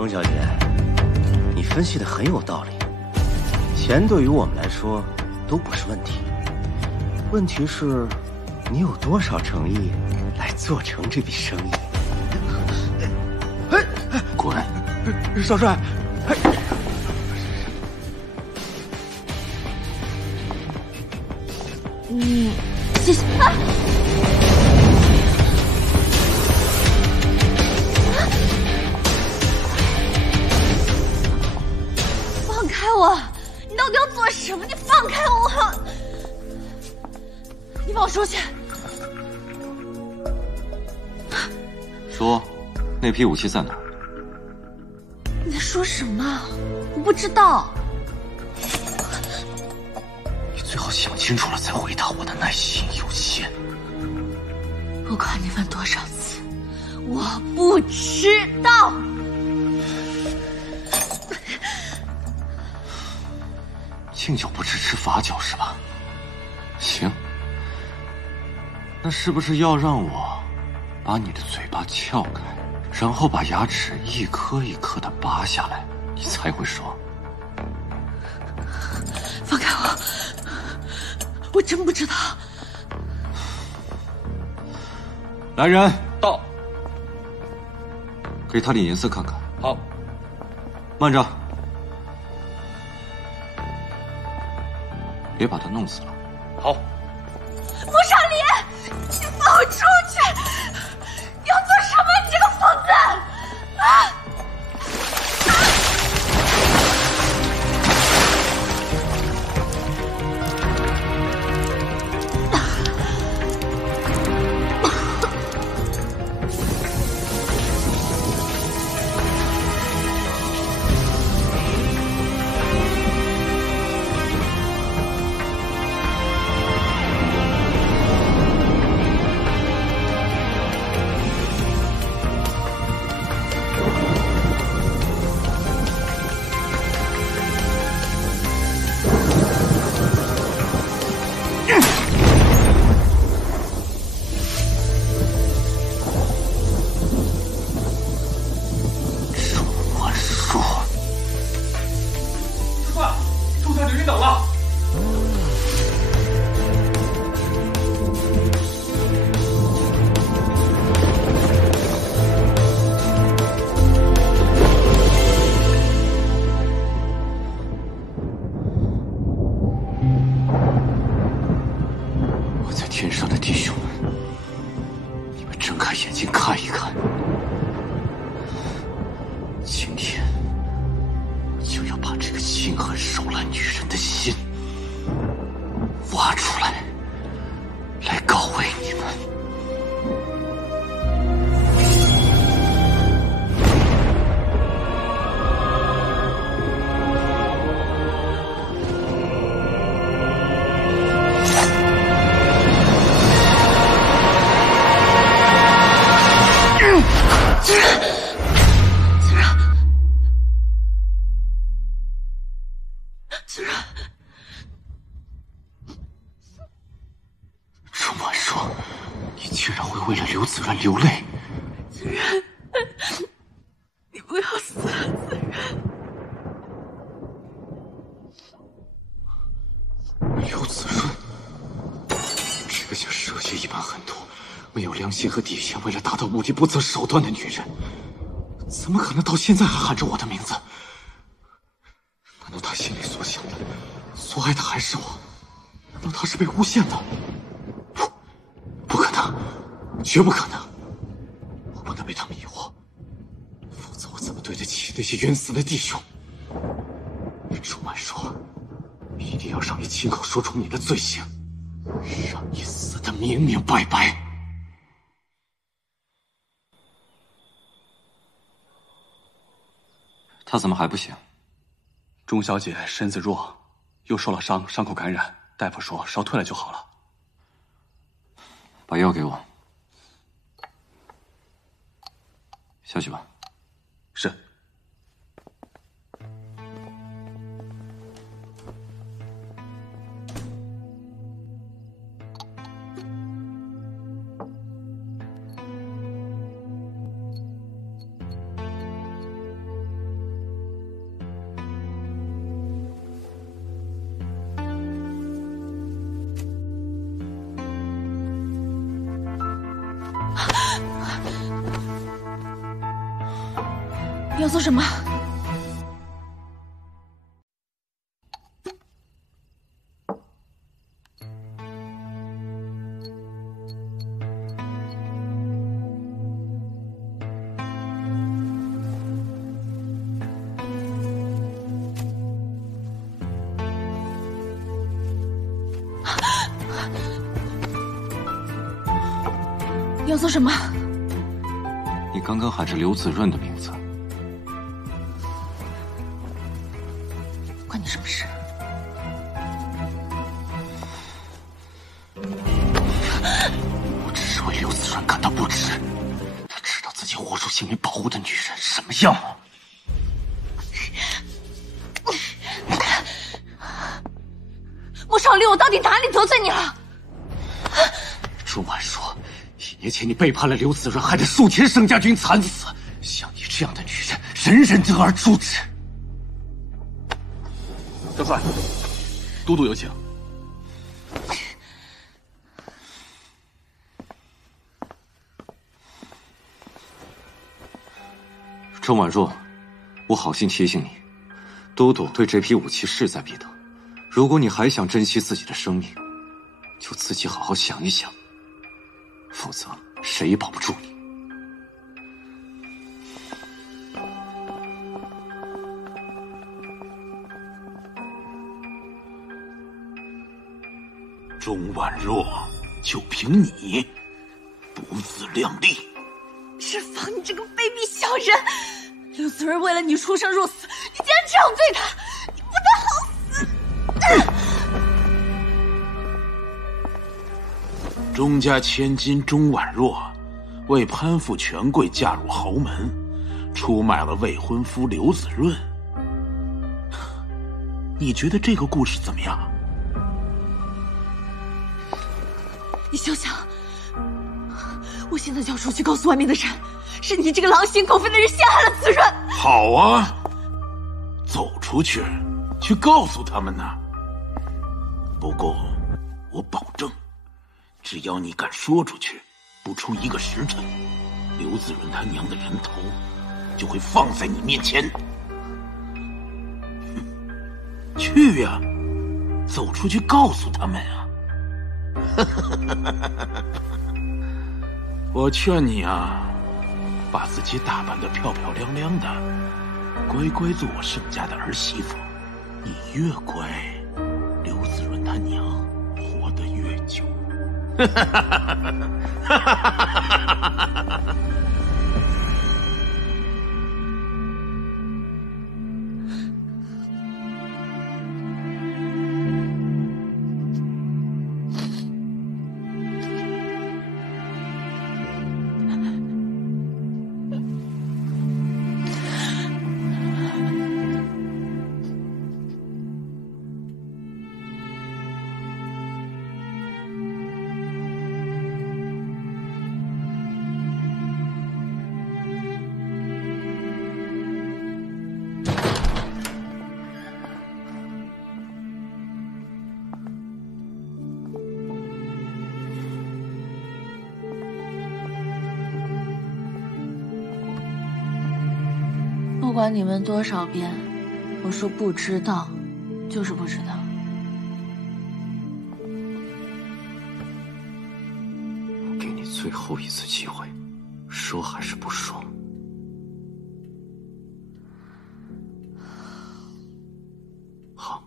钟小姐，你分析的很有道理。钱对于我们来说都不是问题，问题是，你有多少诚意来做成这笔生意？滚！少帅，谢谢。啊！放开我！你到底要做什么？你放开我！你放我出去！说，那批武器在哪儿？你在说什么？我不知道。你最好想清楚了再回答我，的耐心有限。不管你问多少次，我不知道。敬酒不吃吃罚酒是吧？行，那是不是要让我把你的嘴巴撬开，然后把牙齿一颗一颗的拔下来，你才会说？放开我！我真不知道。来人，到。给他点颜色看看。好。慢着，别把他弄死了。好。穆少林，你放我出去！你要做什么？你这个疯子！啊！天上的弟兄们，你们睁开眼睛看一看，今天我就要把这个心狠手辣女人的心挖出来，来告慰你们。钟婉说：“你竟然会为了刘子然流泪。”子然，你不要死了，子然。刘子润，这个像蛇蝎一般狠毒、没有良心和底线，为了达到目的不择手段的女人，怎么可能到现在还喊着我的名字？难道她心里所想的、所爱的还是我？难道她是被诬陷的？不可能，绝不可能！我不能被他迷惑，否则我怎么对得起那些冤死的弟兄？钟婉说，一定要让你亲口说出你的罪行，让你死得明明白白。他怎么还不醒？钟小姐身子弱，又受了伤，伤口感染，大夫说烧退了就好了。把药给我。下去吧。是。你要做什么？你要做什么？你刚刚喊着刘子润的名字，关你什么事？我只是为刘子润感到不值。他知道自己豁出性命保护的女人什么样吗？穆少林，我到底哪里得罪你了？钟婉说，1年前你背叛了刘子润，害得数千盛家军惨死。像你这样的女人，人人得而诛之。少帅，都督有请。钟婉若，我好心提醒你，都督对这批武器势在必得。如果你还想珍惜自己的生命，就自己好好想一想，否则谁也保不住你。钟婉若，就凭你不自量力！志芳，你这个卑鄙小人！刘子润为了你出生入死，你竟然这样对他，你不得好死！钟家千金钟婉若为攀附权贵嫁入豪门，出卖了未婚夫刘子润。你觉得这个故事怎么样？你休想！我现在就要出去告诉外面的人，是你这个狼心狗肺的人陷害了子润。好啊，走出去，去告诉他们呢。不过，我保证，只要你敢说出去，不出1个时辰，刘子润他娘的人头就会放在你面前。去呀，走出去告诉他们啊！我劝你啊，把自己打扮得漂漂亮亮的，乖乖做我盛家的儿媳妇。你越乖，刘子润他娘活得越久。不管你们多少遍，我说不知道，就是不知道。我给你最后一次机会，说还是不说？好。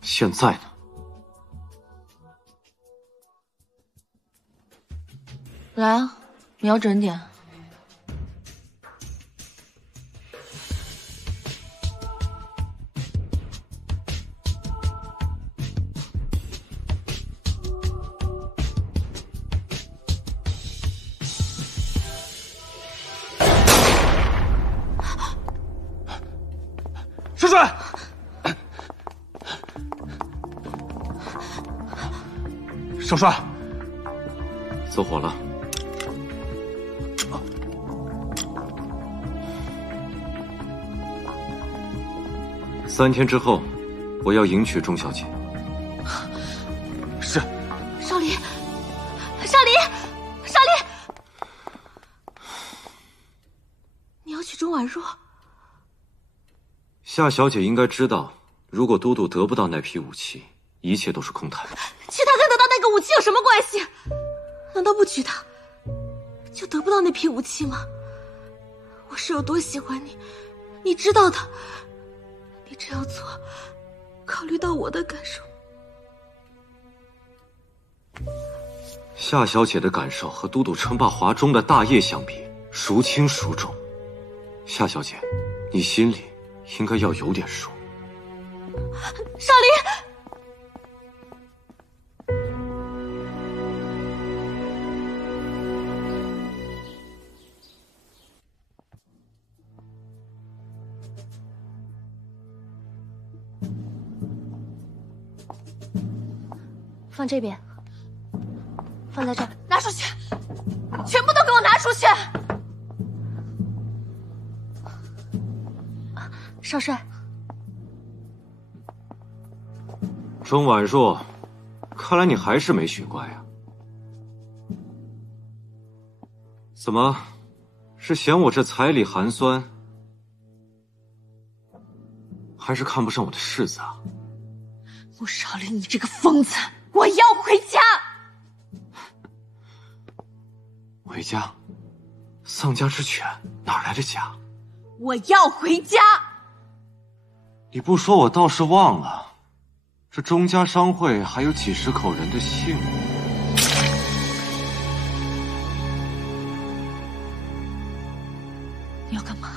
现在呢？来啊，瞄准点。少帅，少帅，走火了。3天之后，我要迎娶钟小姐。是。少林，少林，少林，你要娶钟婉若？夏小姐应该知道，如果都督得不到那批武器，一切都是空谈。娶她跟得到那个武器有什么关系？难道不娶她，就得不到那批武器吗？我是有多喜欢你，你知道的。你这样做，考虑到我的感受。夏小姐的感受和都督称霸华中的大业相比，孰轻孰重？夏小姐，你心里应该要有点数。少林。放这边，放在这儿，拿出去，全部都给我拿出去！少帅，钟婉若，看来你还是没学乖啊。怎么，是嫌我这彩礼寒酸，还是看不上我的柿子啊？穆少林，你这个疯子！我要回家。回家？丧家之犬哪来的家？我要回家。你不说我倒是忘了，这钟家商会还有几十口人的姓。你要干嘛？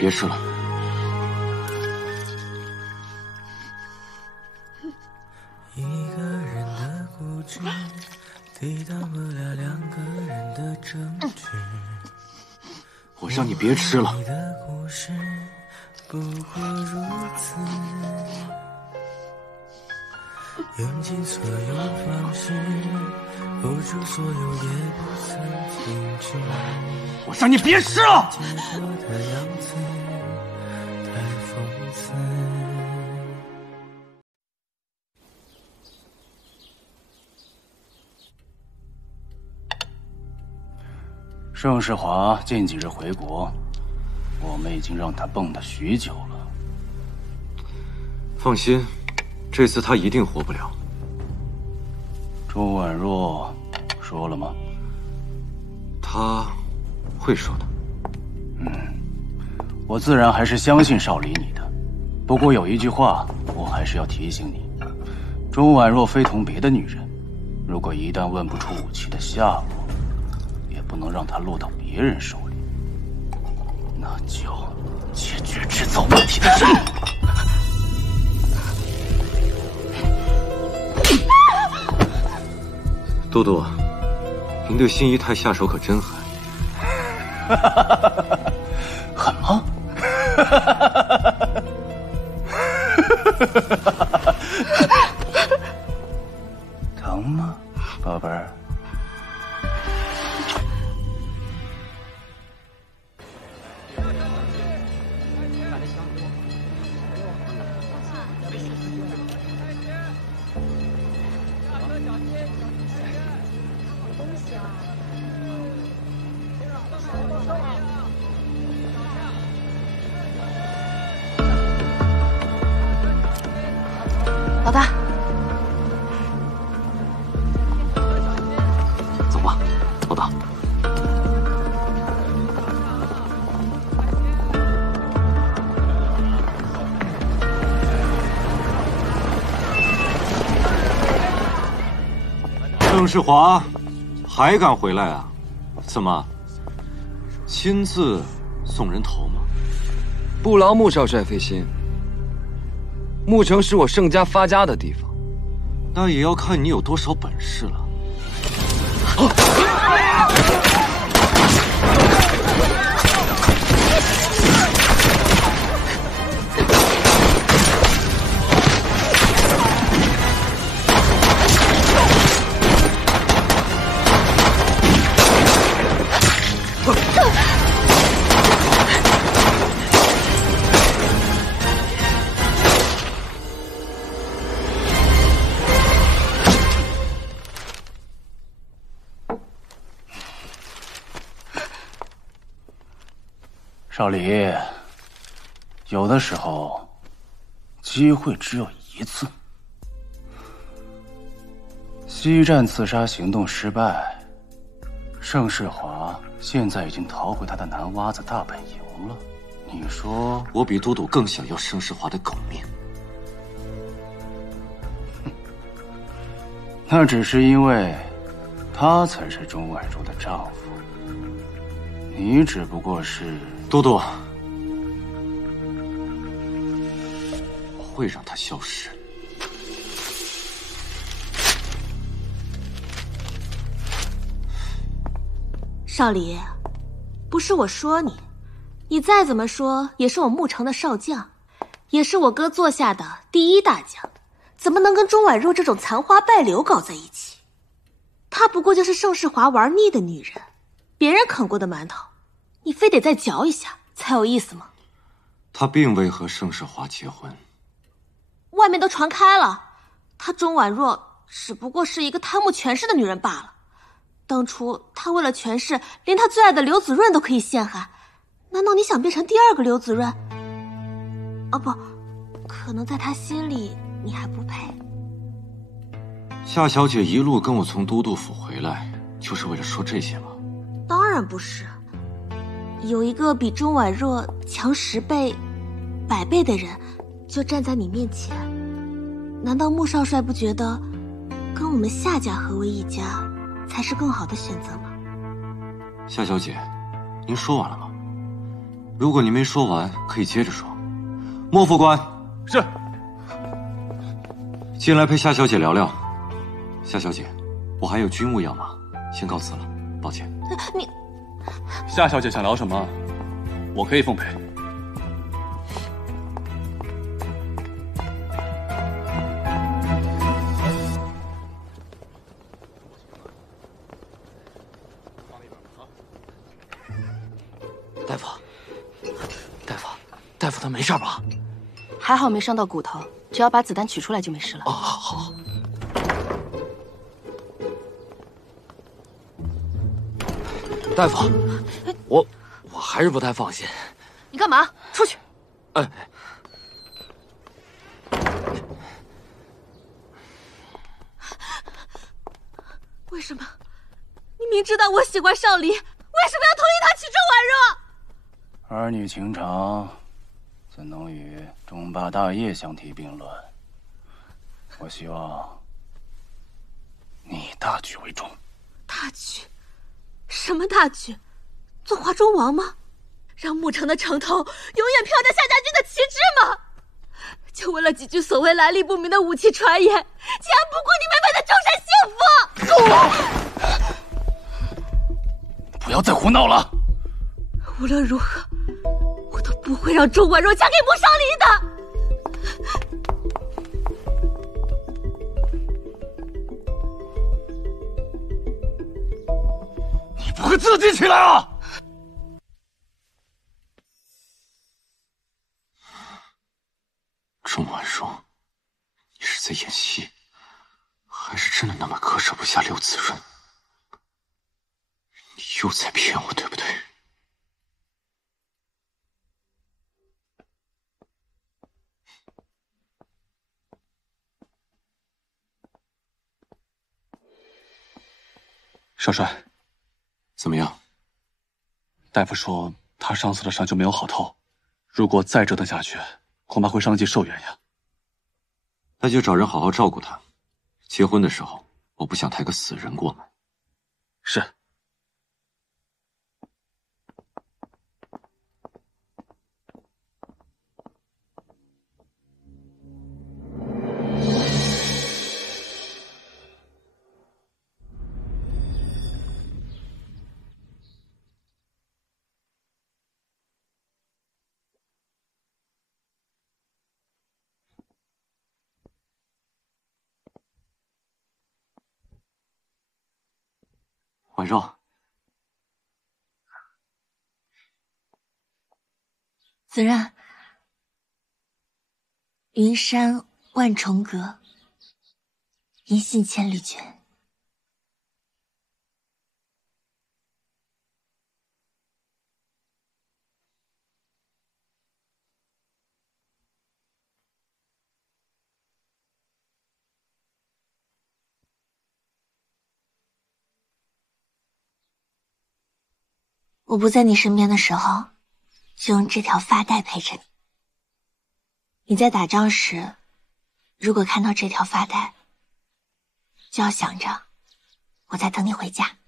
别吃了。一个人的固执，抵挡不了两个人的争执。我让你别吃了。你的故事不过如此，用尽所有方式，付出所有也不曾停止。我让你别吃了。结果的样子太讽刺。盛世华近几日回国，我们已经让他蹦跶许久了。放心，这次他一定活不了。钟婉若说了吗？他会说的。我自然还是相信少离你的。不过有一句话，我还是要提醒你：钟婉若非同别的女人，如果一旦问不出武器的下落，也不能让它落到别人手里，那就解决制造问题的任务。都督，您对新姨太下手可真狠。狠吗？疼吗，宝贝儿？老大，走吧，老大。盛世华还敢回来啊？怎么，亲自送人头吗？不劳穆少帅费心。牧城是我盛家发家的地方，那也要看你有多少本事了。少李，有的时候，机会只有一次。西站刺杀行动失败，盛世华现在已经逃回他的南洼子大本营了。你说，我比都督更想要盛世华的狗命。那只是因为，他才是钟婉如的丈夫，你只不过是……都督，我会让他消失。少李，不是我说你，你再怎么说也是我牧城的少将，也是我哥座下的第一大将，怎么能跟钟婉若这种残花败柳搞在一起？她不过就是盛世华玩腻的女人，别人啃过的馒头，你非得再嚼一下才有意思吗？他并未和盛世华结婚，外面都传开了，她钟婉若只不过是一个贪慕权势的女人罢了。当初她为了权势，连她最爱的刘子润都可以陷害，难道你想变成第二个刘子润？哦不，可能在她心里你还不配。夏小姐一路跟我从都督府回来，就是为了说这些吗？当然不是。有一个比钟婉若强10倍、100倍的人，就站在你面前，难道穆少帅不觉得跟我们夏家合为一家才是更好的选择吗？夏小姐，您说完了吗？如果您没说完，可以接着说。莫副官是。进来陪夏小姐聊聊。夏小姐，我还有军务要忙，先告辞了，抱歉。你，夏小姐想聊什么，我可以奉陪。大夫他没事吧？还好没伤到骨头，只要把子弹取出来就没事了。哦，好。大夫，我还是不太放心。你干嘛？出去！哎，为什么？你明知道我喜欢少离，为什么要同意他娶钟婉若？儿女情长，怎能与中霸大业相提并论？我希望你以大局为重。大局？什么大局？做华中王吗？让牧城的城头永远飘着夏家军的旗帜吗？就为了几句所谓来历不明的武器传言，竟然不顾你妹妹的终身幸福！不要再胡闹了！无论如何，我都不会让钟婉若嫁给穆少离的。你不会自己起来啊！钟婉若，你是在演戏，还是真的那么割舍不下刘子润？你又在骗我，对不对？少帅，怎么样？大夫说他上次的伤就没有好透，如果再折腾下去，恐怕会伤及寿元呀。那就找人好好照顾他。结婚的时候，我不想抬个死人过门。是。婉若，子然，云山万重阁，银杏千里卷。我不在你身边的时候，就用这条发带陪着你。你在打仗时，如果看到这条发带，就要想着我在等你回家。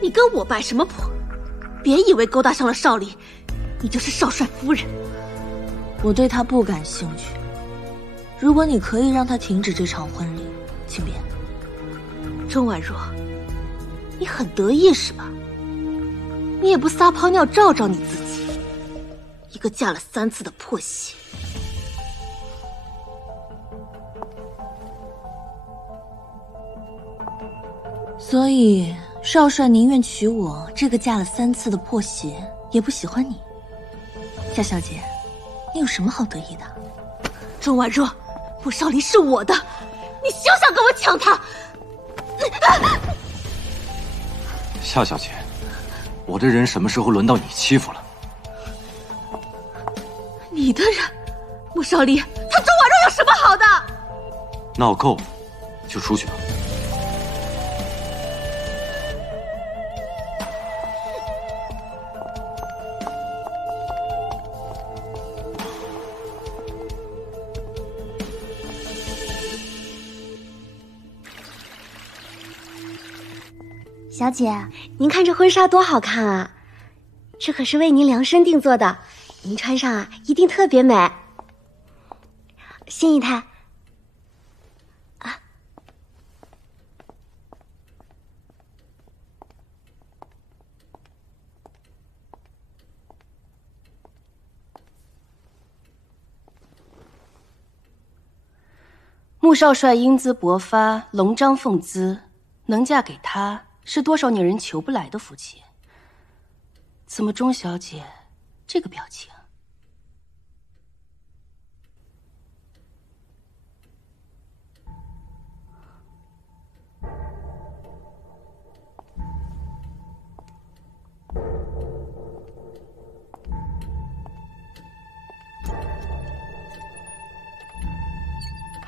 你跟我摆什么谱？别以为勾搭上了少林，你就是少帅夫人。我对他不感兴趣。如果你可以让他停止这场婚礼，请便。钟婉若，你很得意是吧？你也不撒泡尿照照你自己，一个嫁了3次的破鞋。所以少帅宁愿娶我这个嫁了3次的破鞋，也不喜欢你。夏小姐，你有什么好得意的？钟婉若，穆少林是我的，你休想跟我抢他！夏小姐，我的人什么时候轮到你欺负了？你的人？穆少林，他钟婉若有什么好的？闹够了，就出去吧。小姐，您看这婚纱多好看啊！这可是为您量身定做的，您穿上啊一定特别美。新姨太，啊，穆少帅英姿勃发，龙章凤姿，能嫁给他，是多少女人求不来的福气。怎么钟小姐这个表情？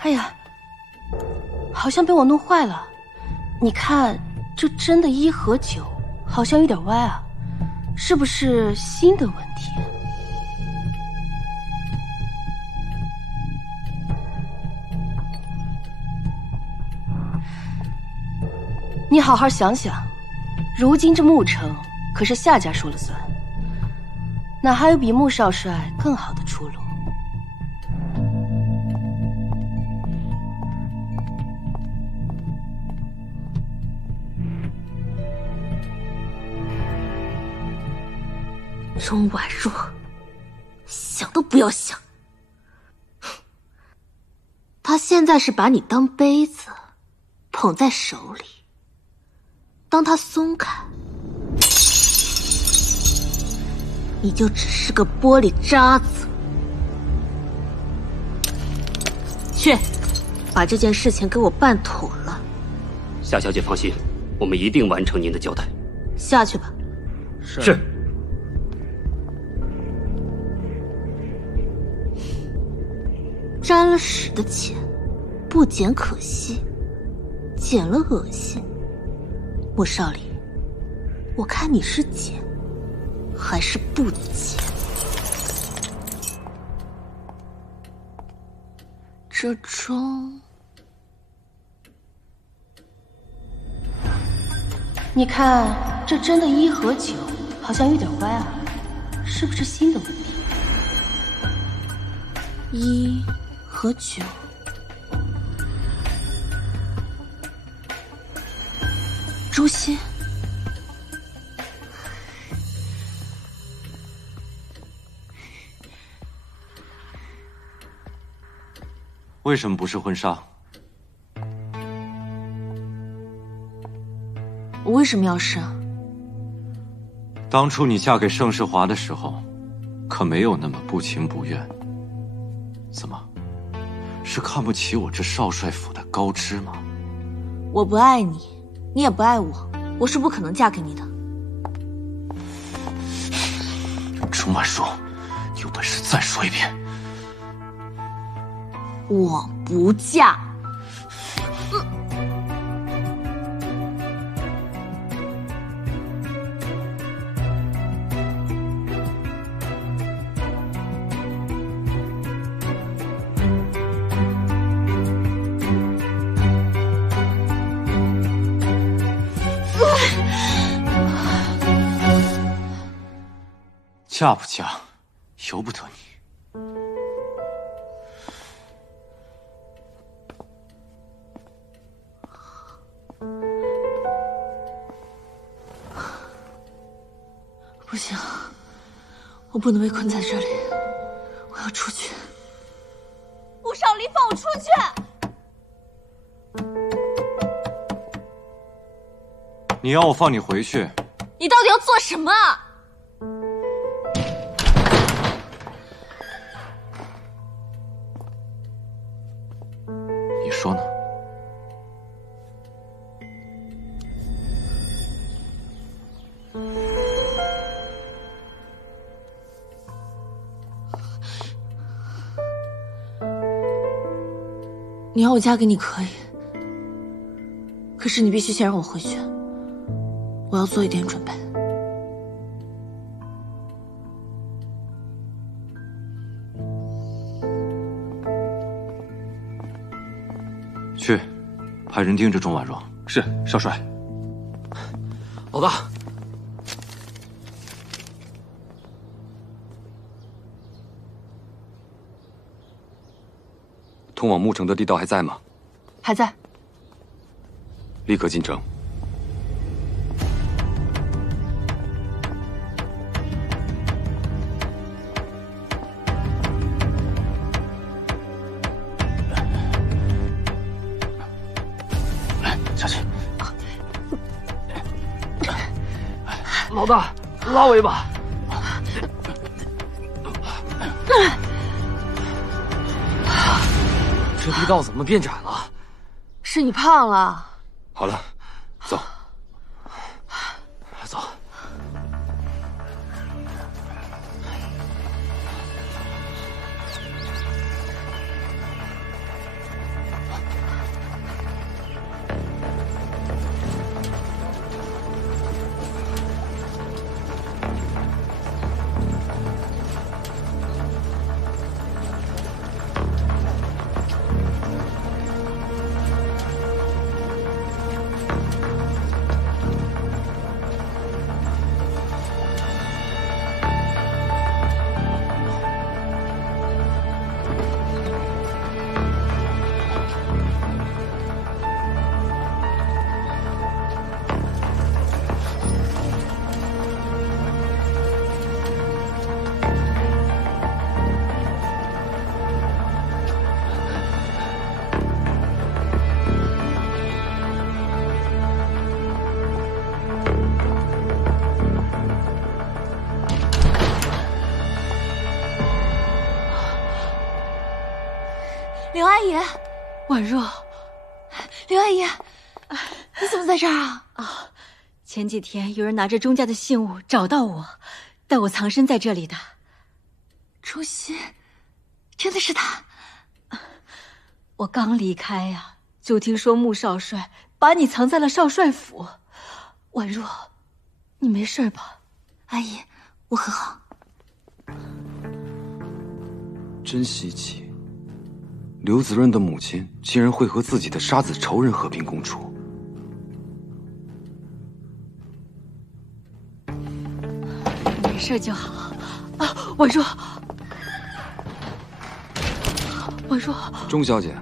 哎呀，好像被我弄坏了。你看，这针的1和9好像有点歪啊，是不是新的问题？你好好想想，如今这穆城可是夏家说了算，哪还有比穆少帅更好的出路？钟婉若，想都不要想。他现在是把你当杯子捧在手里，当他松开，你就只是个玻璃渣子。去，把这件事情给我办妥了。夏小姐放心，我们一定完成您的交代。下去吧。是。沾了屎的钱，不捡可惜，捡了恶心。穆少林，我看你是捡还是不捡？这钟，你看这针的1和9好像有点歪啊，是不是新的问题？1和9。诛心，为什么不是婚纱？我为什么要是啊？当初你嫁给盛世华的时候，可没有那么不情不愿。怎么，是看不起我这少帅府的高枝吗？我不爱你，你也不爱我，我是不可能嫁给你的。钟婉若，有本事再说一遍。我不嫁。嫁不嫁，由不得你。不行，我不能被困在这里，我要出去。穆少林，放我出去！你要我放你回去？你到底要做什么？你说呢？你要我嫁给你可以，可是你必须先让我回去，我要做一点准备。去，派人盯着钟婉若。是，少帅。老大，通往牧城的地道还在吗？还在。立刻进城。下去。老大，拉我一把。这地道怎么变窄了？是你胖了。好了，走。走。刘阿姨，婉若，刘阿姨，你怎么在这儿啊？啊，前几天有人拿着钟家的信物找到我，带我藏身在这里的。朱熹，真的是他？我刚离开呀，就听说穆少帅把你藏在了少帅府。婉若，你没事吧？阿姨，我很好。真稀奇，刘子润的母亲竟然会和自己的杀子仇人和平共处。没事就好。啊，婉若，婉若，钟小姐，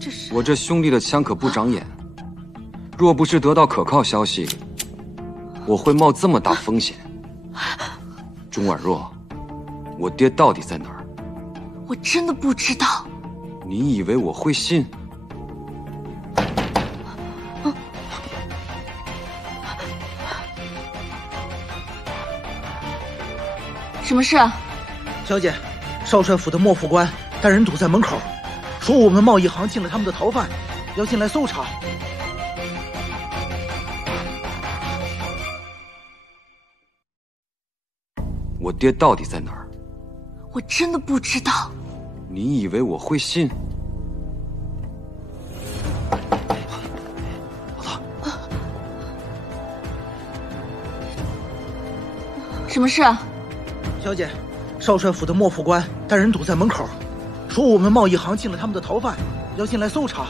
这是我这兄弟的枪可不长眼，若不是得到可靠消息，我会冒这么大风险。钟婉若，我爹到底在哪儿？我真的不知道。你以为我会信？什么事啊？小姐，少帅府的莫副官带人堵在门口，说我们贸易行进了他们的逃犯，要进来搜查。我爹到底在哪儿？我真的不知道。你以为我会信？什么事啊？小姐，少帅府的莫副官带人堵在门口，说我们贸易行进了他们的逃犯，要进来搜查。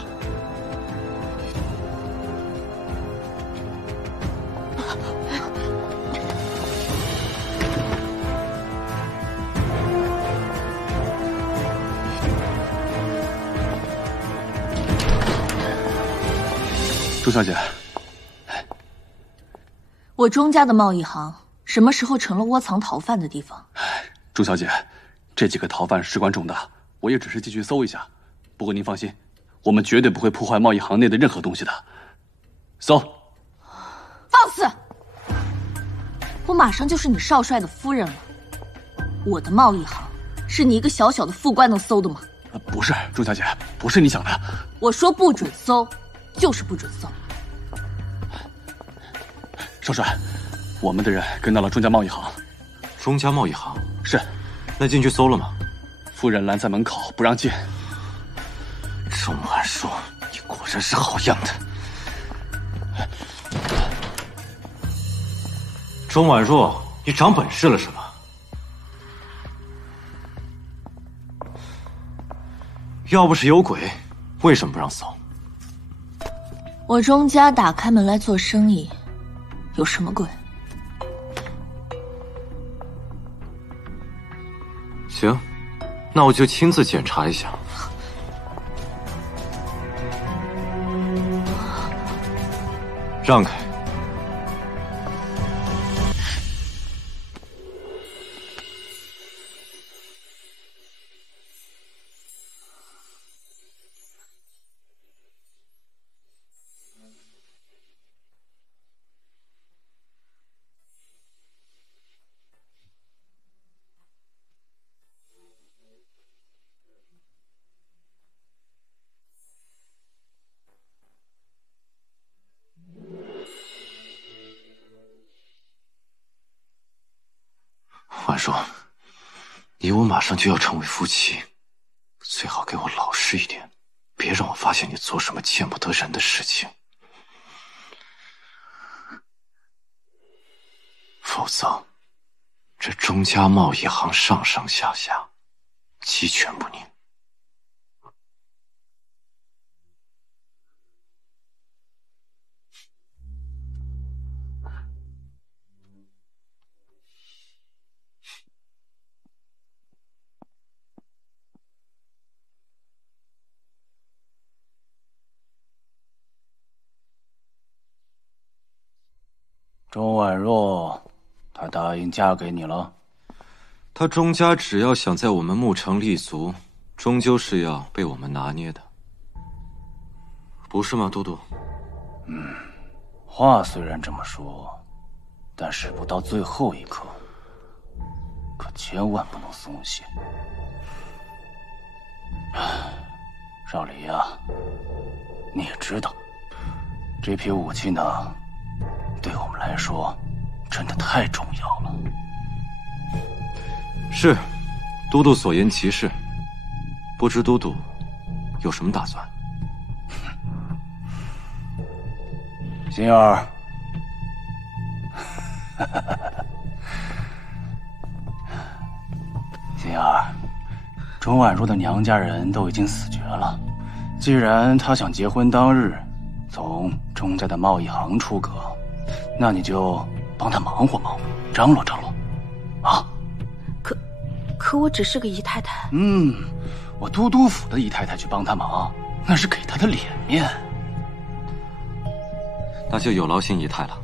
周小姐，我钟家的贸易行什么时候成了窝藏逃犯的地方？周小姐，这几个逃犯事关重大，我也只是进去搜一下。不过您放心，我们绝对不会破坏贸易行内的任何东西的。搜！放肆！我马上就是你少帅的夫人了。我的贸易行是你一个小小的副官能搜的吗？不是，周小姐，不是你想的。我说不准搜，就是不准搜。少帅，我们的人跟到了钟家贸易行。钟家贸易行是，那进去搜了吗？夫人拦在门口不让进。钟婉若，你果然是好样的。钟婉若，你长本事了是吧？要不是有鬼，为什么不让搜？我钟家打开门来做生意，有什么鬼？行，那我就亲自检查一下。让开！婉若，你我马上就要成为夫妻，最好给我老实一点，别让我发现你做什么见不得人的事情，否则这钟家贸易行上上下下鸡犬不宁。钟婉若，她答应嫁给你了。他钟家只要想在我们牧城立足，终究是要被我们拿捏的，不是吗，都督？话虽然这么说，但是不到最后一刻，可千万不能松懈。少离呀，你也知道，这批武器呢，对我们来说真的太重要了。是，都督所言极是。不知都督有什么打算？心儿，心儿，钟婉若的娘家人都已经死绝了。既然她想结婚当日从钟家的贸易行出阁，那你就帮她忙活忙活，张罗张罗，啊！可我只是个姨太太。我都督府的姨太太去帮她忙，那是给她的脸面。那就有劳新姨太了。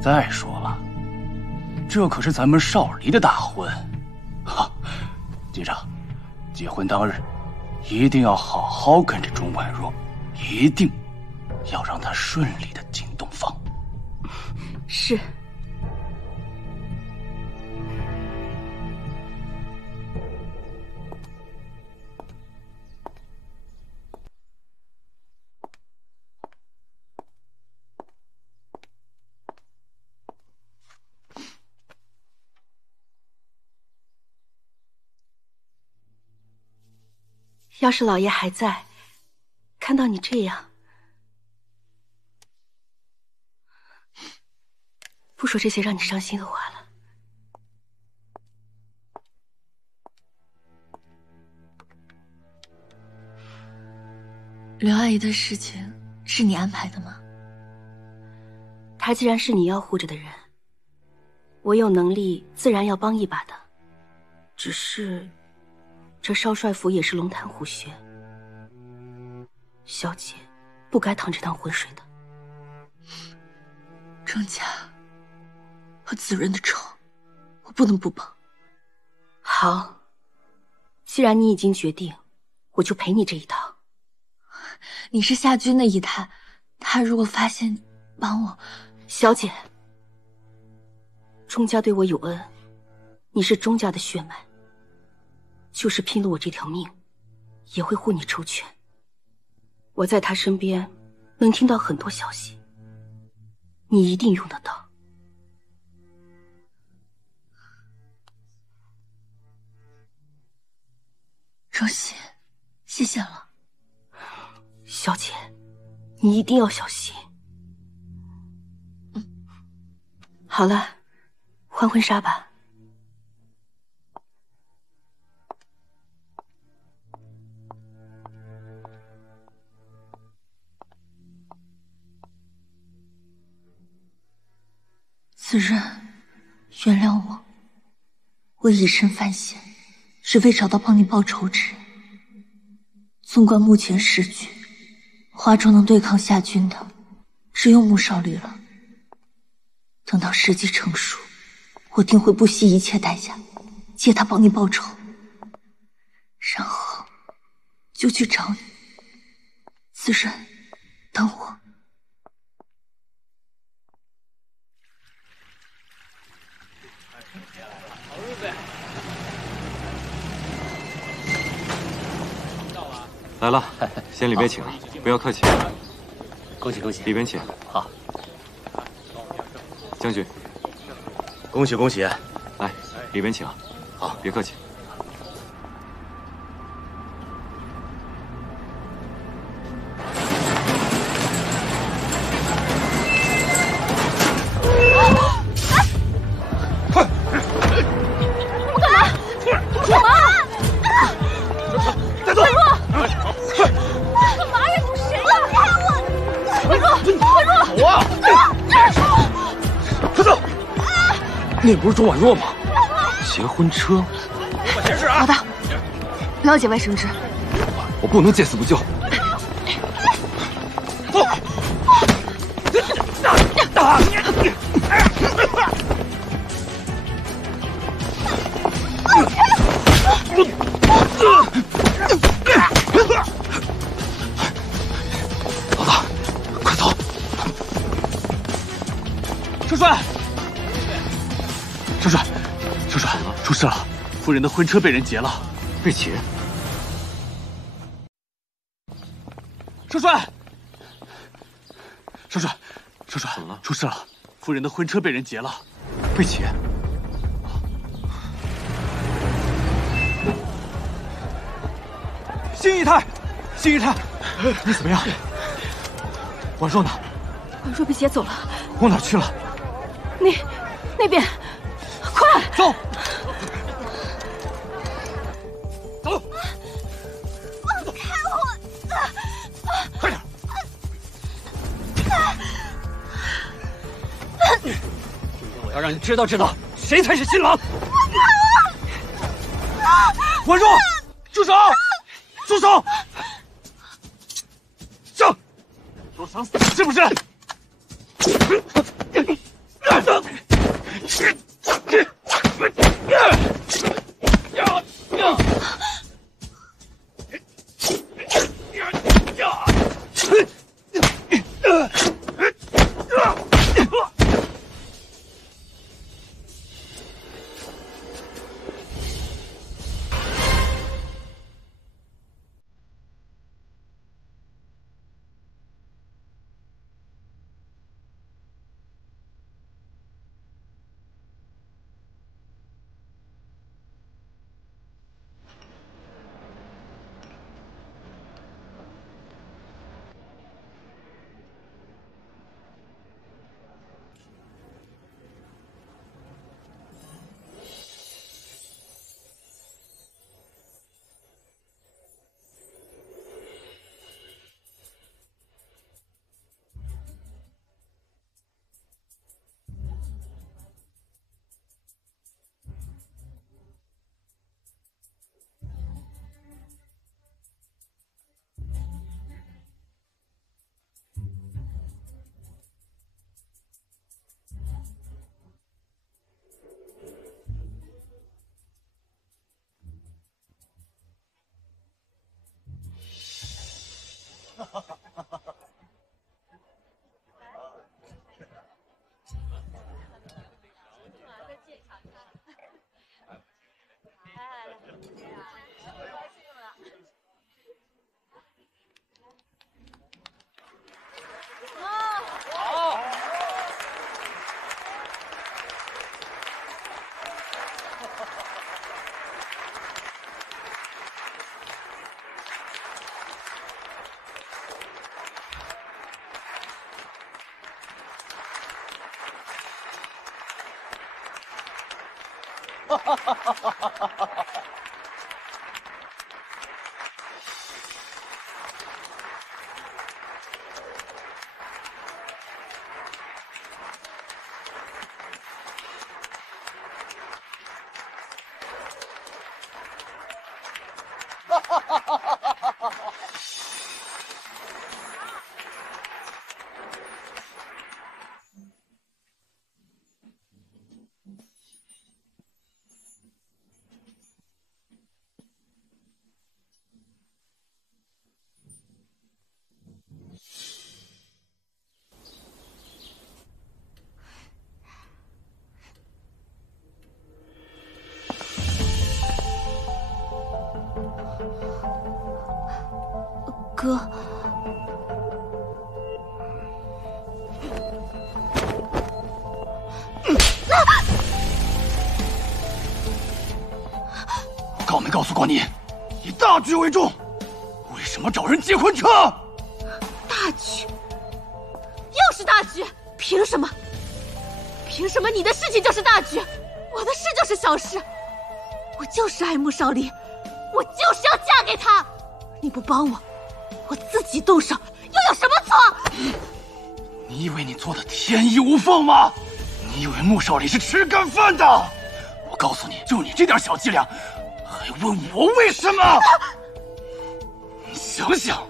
再说了，这可是咱们少离的大婚，哈！记着，结婚当日一定要好好跟着钟婉若，一定要让她顺利的进洞房。是。要是老爷还在，看到你这样，不说这些让你伤心的话了。刘阿姨的事情是你安排的吗？她既然是你要护着的人，我有能力自然要帮一把的。只是这少帅府也是龙潭虎穴，小姐不该趟这趟浑水的。钟家和子润的仇，我不能不帮。好，既然你已经决定，我就陪你这一趟。你是夏君的姨太，他如果发现帮我，小姐，钟家对我有恩，你是钟家的血脉，就是拼了我这条命，也会护你周全。我在他身边，能听到很多消息，你一定用得到。钟熙，谢谢了。小姐，你一定要小心。好了，换婚纱吧。子润，原谅我，我以身犯险，是为找到帮你报仇之人。纵观目前时局，华中能对抗夏军的，只有穆少律了。等到时机成熟，我定会不惜一切代价，借他帮你报仇，然后就去找你。子润，等我。来了，先里边请，不要客气。恭喜恭喜！里边请。好，将军，恭喜恭喜！来，里边请。好，别客气。那不是钟婉若吗？结婚车，老大，不要节外生枝，我不能见死不救。老大，快走！少帅，少帅，少帅，出事了！夫人的婚车被人劫了，被劫！少帅，少帅，少帅，怎么了？出事了！夫人的婚车被人劫了，被劫！新姨太，新姨太，你怎么样？婉若呢？婉若被劫走了。往哪去了？那边，快走！走！放开我！快点！今天我要让你知道谁才是新郎！婉若，住手！住手！上！说想死是不是？哥，我告没告诉过你，以大局为重，为什么找人劫婚车？大局，又是大局，凭什么？凭什么你的事情就是大局，我的事就是小事？我就是爱慕少离，我就是要嫁给他。你不帮我，我自己动手，又有什么错？你以为你做的天衣无缝吗？你以为穆少离是吃干饭的？我告诉你，就你这点小伎俩，还问我为什么？你想想，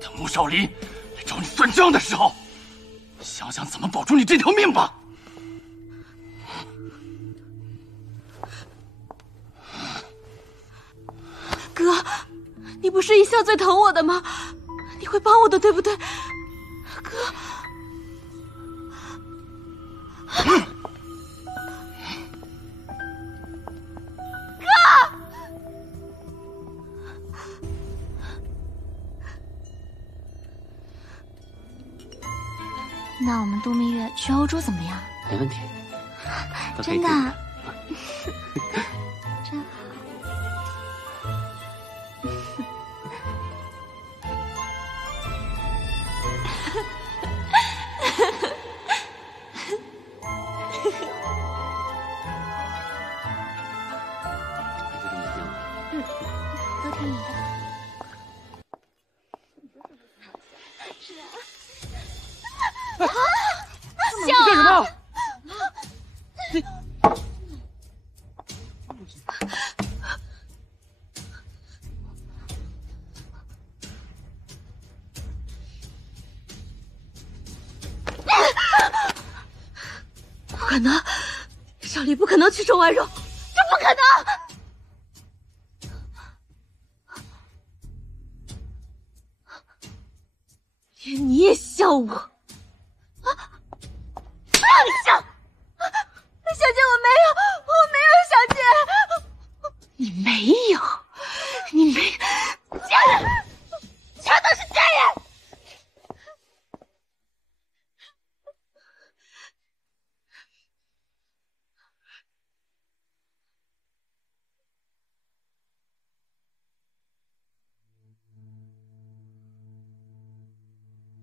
等穆少离来找你算账的时候，想想怎么保住你这条命吧。哥，你不是一向最疼我的吗？你会帮我的，对不对？哥，哥，那我们度蜜月去欧洲怎么样？没问题。真的啊？真好。你干什么？你不可能，少离不可能去周婉柔，这不可能！连你也笑我啊！不让你笑！小姐，我没有，小姐，你没有，贱人，全都是贱人！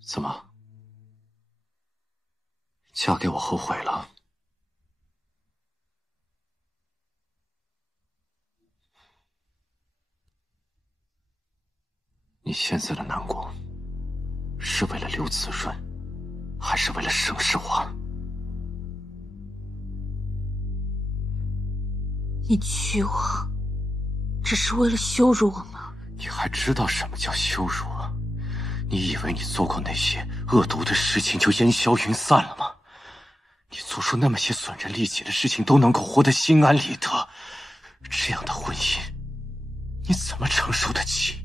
怎么，嫁给我后悔了？你现在的难过，是为了刘子润，还是为了盛世华？你娶我，只是为了羞辱我吗？你还知道什么叫羞辱啊？你以为你做过那些恶毒的事情就烟消云散了吗？你做出那么些损人利己的事情都能够活得心安理得，这样的婚姻，你怎么承受得起？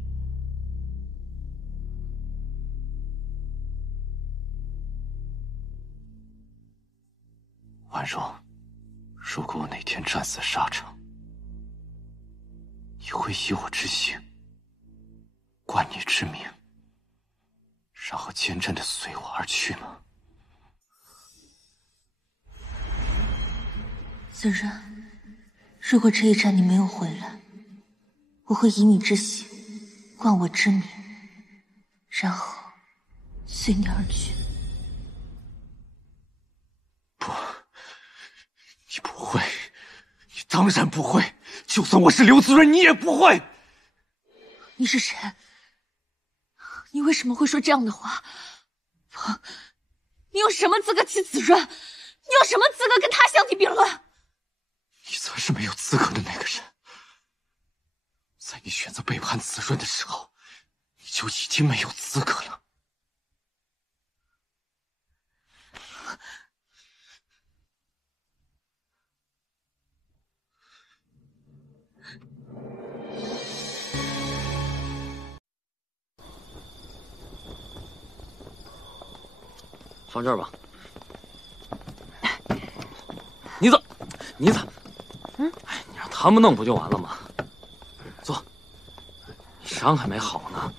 婉柔，如果我哪天战死沙场，你会以我之姓，冠你之名，然后坚贞的随我而去吗？子润，如果这一战你没有回来，我会以你之姓，冠我之名，然后随你而去。不，你不会，你当然不会。就算我是刘子润，你也不会。你是谁？你为什么会说这样的话？你有什么资格提子润？你有什么资格跟他相提并论？你才是没有资格的那个人。在你选择背叛子润的时候，你就已经没有资格了。放这儿吧。妮子，你让他们弄不就完了吗？坐，你伤还没好呢。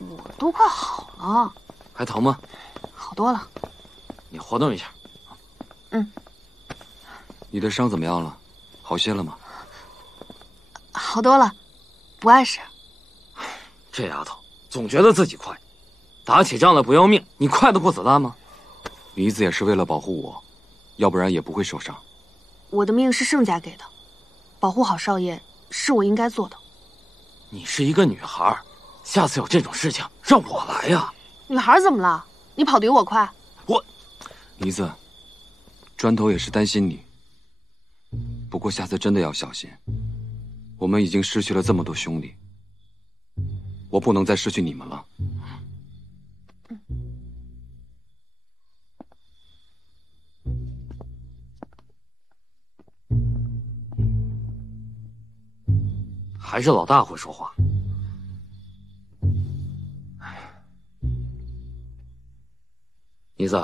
我都快好了。还疼吗？好多了。你活动一下。嗯。你的伤怎么样了？好些了吗？好多了，不碍事。这丫头总觉得自己快，打起仗来不要命，你快得过子弹吗？妮子也是为了保护我，要不然也不会受伤。我的命是盛家给的，保护好少爷是我应该做的。你是一个女孩，下次有这种事情让我来呀。女孩怎么了？你跑得有我快。妮子，砖头也是担心你，不过下次真的要小心。我们已经失去了这么多兄弟，我不能再失去你们了。还是老大会说话。妮子，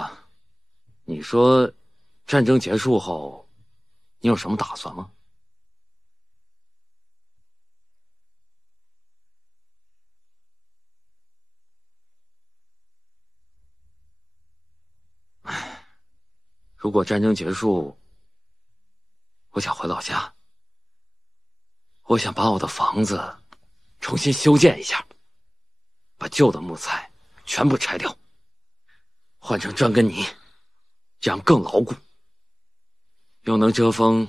你说战争结束后，你有什么打算吗？如果战争结束，我想回老家。我想把我的房子重新修建一下，把旧的木材全部拆掉，换成砖跟泥，这样更牢固，又能遮风，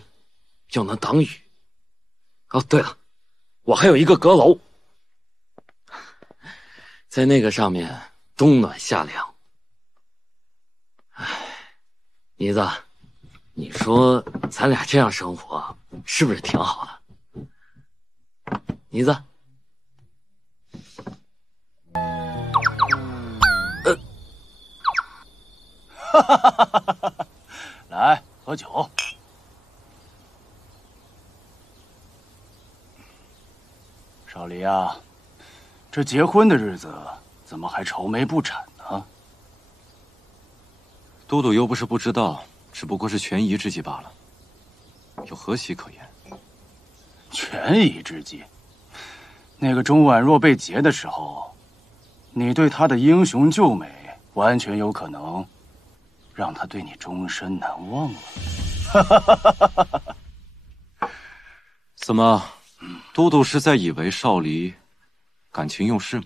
又能挡雨。哦，对了，我还有一个阁楼，在那个上面冬暖夏凉。妮子，你说咱俩这样生活是不是挺好的？妮子，来喝酒。少离啊，这结婚的日子怎么还愁眉不展呢？都督又不是不知道，只不过是权宜之计罢了，有何喜可言？权宜之计？那个钟婉若被劫的时候，你对她的英雄救美，完全有可能让她对你终身难忘了。怎么，都督是在以为少离感情用事吗？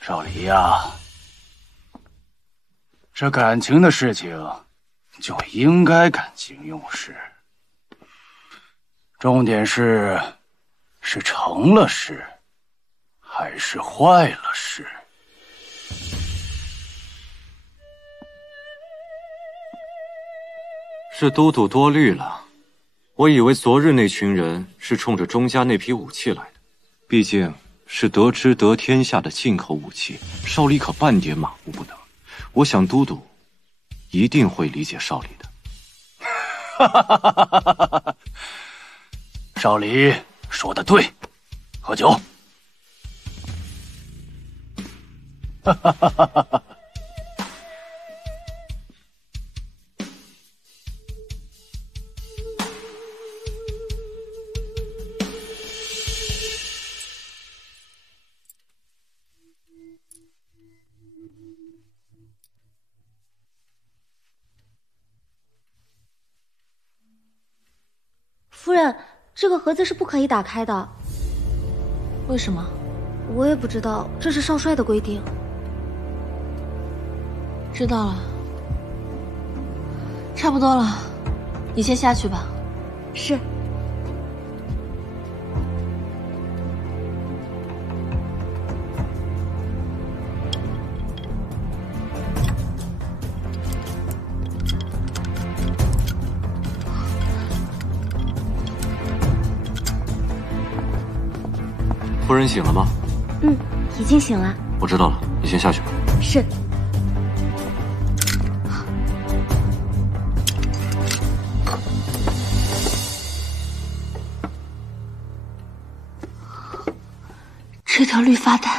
少离呀，这感情的事情就应该感情用事，重点是成了事，还是坏了事？是都督多虑了，我以为昨日那群人是冲着钟家那批武器来的，毕竟是得知得天下的进口武器，少离可半点马虎不得。我想都督一定会理解少离的。少离说得对，喝酒。夫人，这个盒子是不可以打开的。为什么？我也不知道，这是少帅的规定。知道了，差不多了，你先下去吧。是。夫人醒了吗？已经醒了。我知道了，你先下去吧。是。这条绿发带。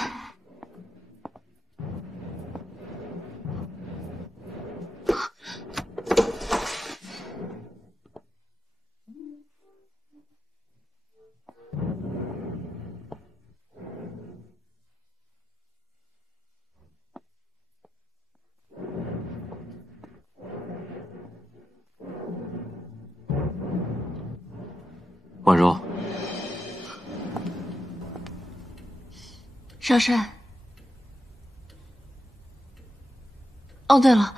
婉柔，少帅。哦，对了，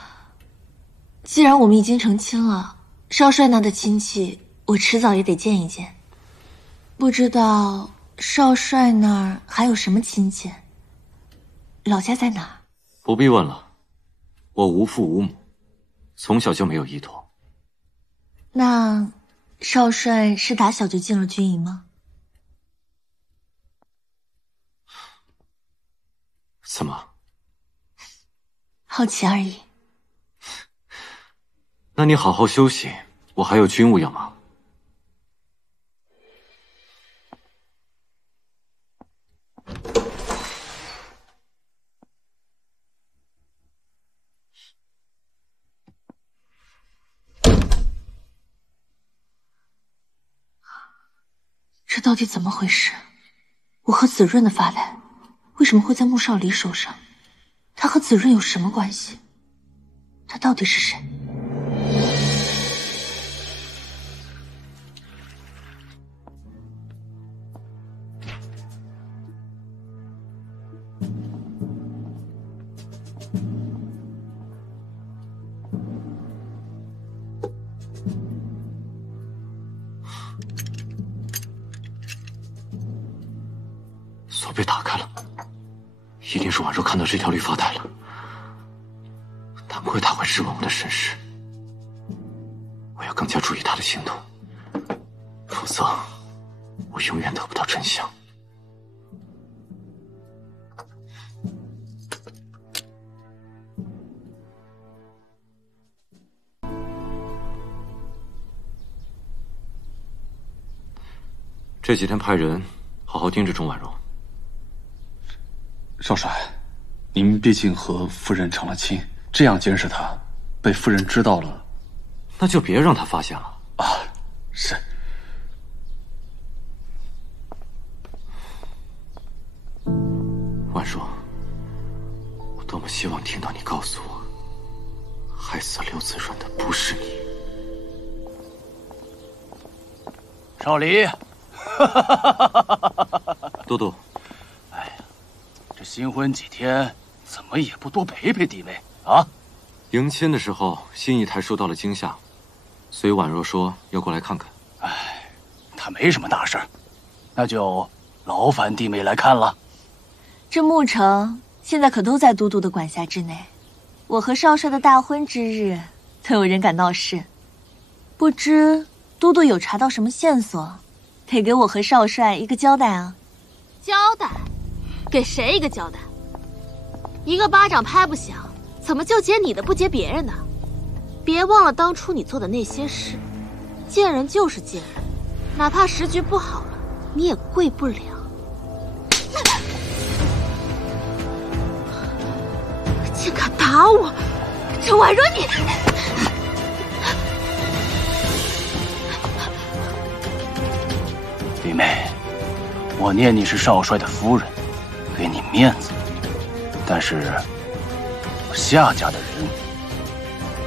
既然我们已经成亲了，少帅那的亲戚我迟早也得见一见。不知道少帅那儿还有什么亲戚？老家在哪儿？不必问了，我无父无母，从小就没有依托。那少帅是打小就进了军营吗？怎么？好奇而已。那你好好休息，我还有军务要忙。这到底怎么回事？我和子润的发带为什么会在穆少离手上？他和子润有什么关系？他到底是谁？锁被打开了，一定是婉柔看到这条绿发带了。难怪他会质问我的身世。我要更加注意他的行动，否则我永远得不到真相。这几天派人好好盯着钟婉若。少帅，您毕竟和夫人成了亲，这样监视她，被夫人知道了，那就别让她发现了啊。是。婉若，我多么希望听到你告诉我，害死刘子润的不是你。少离。都督，哎呀，这新婚几天，怎么也不多陪陪弟妹啊？迎亲的时候，新义台受到了惊吓，所以婉若说要过来看看。哎，他没什么大事儿，那就劳烦弟妹来看了。这牧城现在可都在都督的管辖之内，我和少帅的大婚之日，都有人敢闹事，不知都督有查到什么线索？得给我和少帅一个交代啊！交代？给谁一个交代？一个巴掌拍不响，怎么就接你的不接别人的？别忘了当初你做的那些事，见人就是见人，哪怕时局不好了，你也跪不了。竟敢打我，这婉若你！弟妹，我念你是少帅的夫人，给你面子。但是，我夏家的人，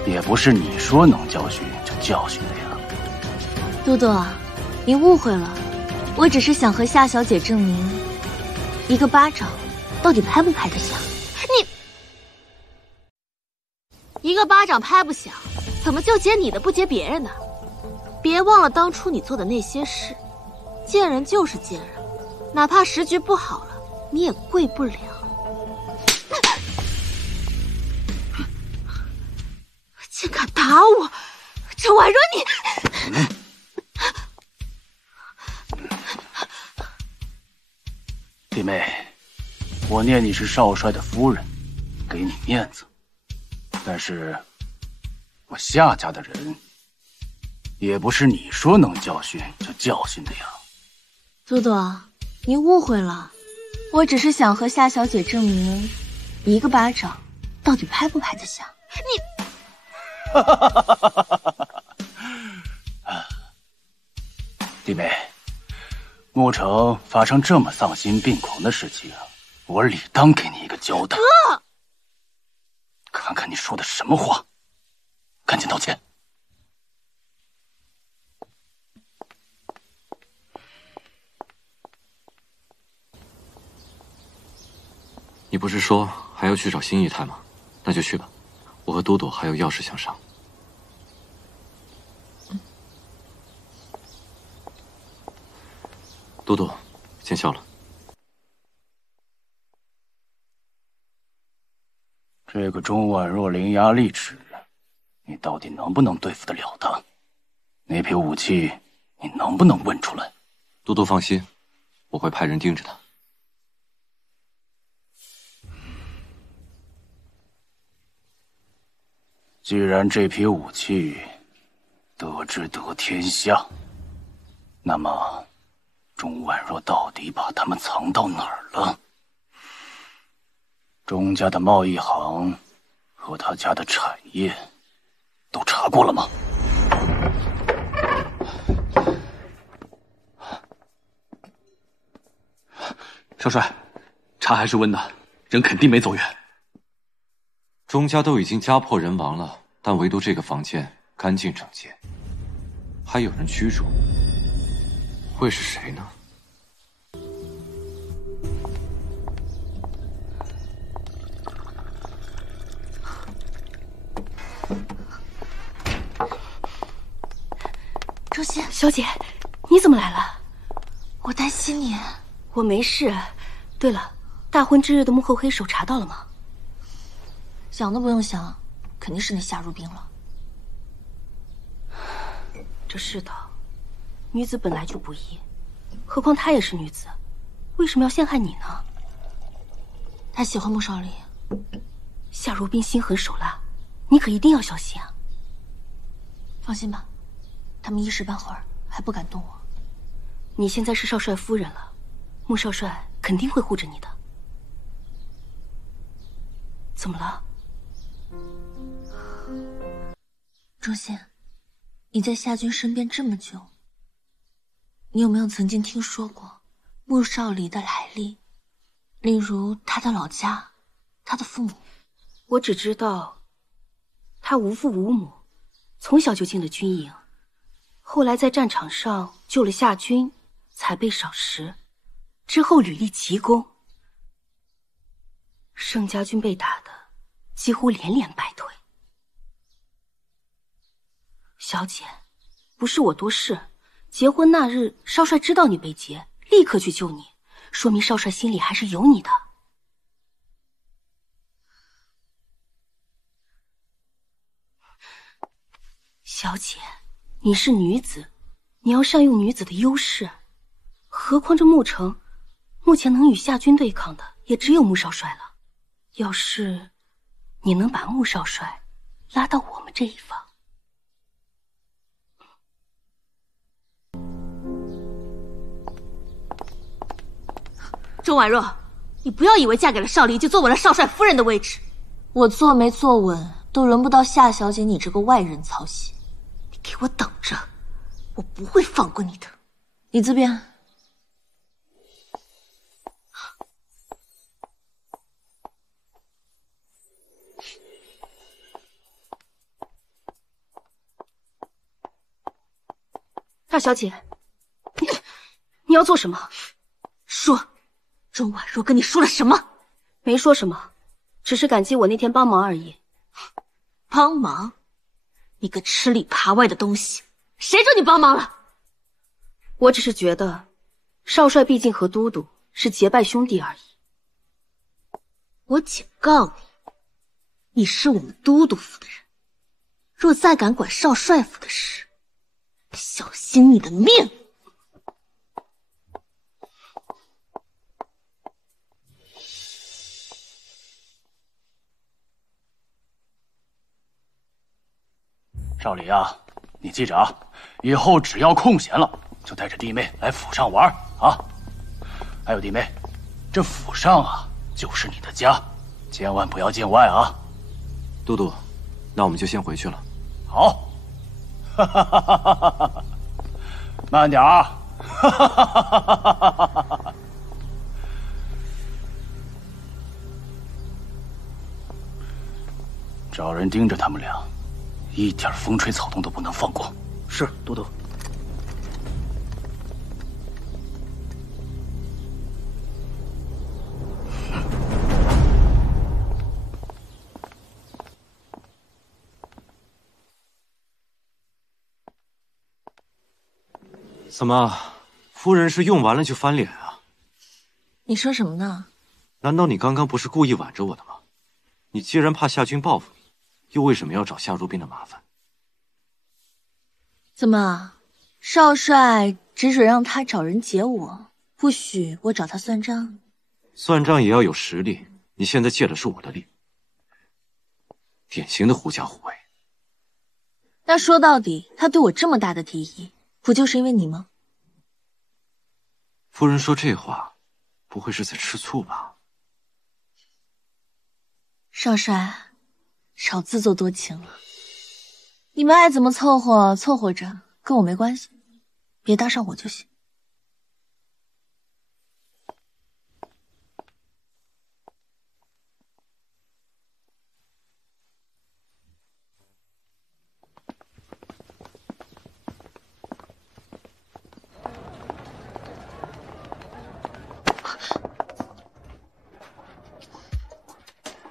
也不是你说能教训就教训的呀。都督，您误会了，我只是想和夏小姐证明，一个巴掌到底拍不拍得响。一个巴掌拍不响，怎么就接你的不接别人的？别忘了当初你做的那些事。见人就是见人，哪怕时局不好了，你也跪不了。竟敢打我，这婉若你！弟妹，我念你是少帅的夫人，给你面子。但是，我夏家的人，也不是你说能教训就教训的呀。都督，您误会了，我只是想和夏小姐证明，一个巴掌到底拍不拍得响。你，弟妹，牧城发生这么丧心病狂的事情，我理当给你一个交代。哥，看看你说的什么话，赶紧道歉。你不是说还要去找新义台吗？那就去吧，我和都督还有要事相商。都督，见笑了。这个钟婉若伶牙俐齿，你到底能不能对付得了他？那批武器你能不能问出来？都督放心，我会派人盯着他。既然这批武器得之得天下，那么钟婉若到底把它们藏到哪儿了？钟家的贸易行和他家的产业都查过了吗？少帅，茶还是温的，人肯定没走远。钟家都已经家破人亡了，但唯独这个房间干净整洁，还有人居住，会是谁呢？周心，小姐，你怎么来了？我担心你。我没事。对了，大婚之日的幕后黑手查到了吗？想都不用想，肯定是那夏如冰了。这世道，女子本来就不易，何况她也是女子，为什么要陷害你呢？她喜欢穆少离。夏如冰心狠手辣，你可一定要小心啊！放心吧，他们一时半会儿还不敢动我。你现在是少帅夫人了，穆少帅肯定会护着你的。怎么了？钟仙，你在夏君身边这么久，你有没有曾经听说过穆少离的来历？例如他的老家，他的父母。我只知道他无父无母，从小就进了军营，后来在战场上救了夏军，才被赏识，之后屡立奇功。盛家军被打的几乎连连败退。小姐，不是我多事，结婚那日少帅知道你被劫，立刻去救你，说明少帅心里还是有你的。小姐，你是女子，你要善用女子的优势。何况这穆城，目前能与夏军对抗的也只有穆少帅了。要是你能把穆少帅拉到我们这一方，周婉若，你不要以为嫁给了少离就坐稳了少帅夫人的位置。我坐没坐稳，都轮不到夏小姐你这个外人操心。你给我等着，我不会放过你的。你自便。大小姐，你要做什么？说，周婉若跟你说了什么？没说什么，只是感激我那天帮忙而已。帮忙？你个吃里扒外的东西，谁说你帮忙了？我只是觉得，少帅毕竟和都督是结拜兄弟而已。我警告你，你是我们都督府的人，若再敢管少帅府的事，小心你的命！少离啊，你记着啊，以后只要空闲了，就带着弟妹来府上玩啊。还有弟妹，这府上啊就是你的家，千万不要见外啊。都督，那我们就先回去了。好，哈哈哈哈哈哈！慢点儿，哈哈哈哈哈哈！找人盯着他们俩，一点风吹草动都不能放过。是，都督。怎么，夫人是用完了就翻脸啊？你说什么呢？难道你刚刚不是故意挽着我的吗？你既然怕夏军报复你，又为什么要找夏如冰的麻烦？怎么，少帅只准让他找人劫我，不许我找他算账？算账也要有实力，你现在借的是我的力，典型的狐假虎威。那说到底，他对我这么大的敌意，不就是因为你吗？夫人说这话，不会是在吃醋吧？少帅，少自作多情了。你们爱怎么凑合凑合着，跟我没关系，别搭上我就行。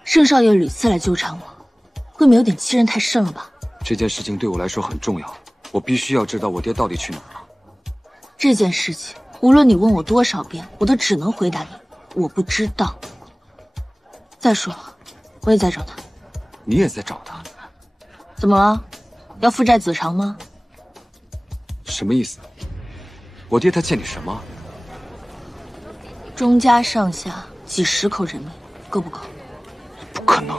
盛少爷屡次来纠缠我，未免有点欺人太甚了吧？这件事情对我来说很重要，我必须要知道我爹到底去哪儿了。这件事情，无论你问我多少遍，我都只能回答你，我不知道。再说了，我也在找他。你也在找他？怎么了？要父债子偿吗？什么意思？我爹他欠你什么？钟家上下几10口人命，够不够？不可能，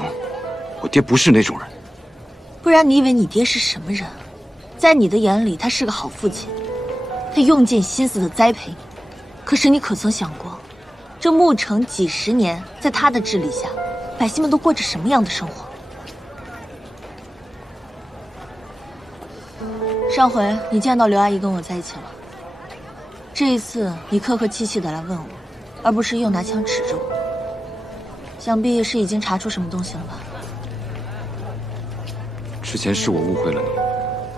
我爹不是那种人。不然你以为你爹是什么人？在你的眼里，他是个好父亲，他用尽心思的栽培你。可是你可曾想过，这牧城几10年，在他的治理下，百姓们都过着什么样的生活？上回你见到刘阿姨跟我在一起了，这一次你客客气气的来问我，而不是又拿枪指着我，想必是已经查出什么东西了吧？之前是我误会了你，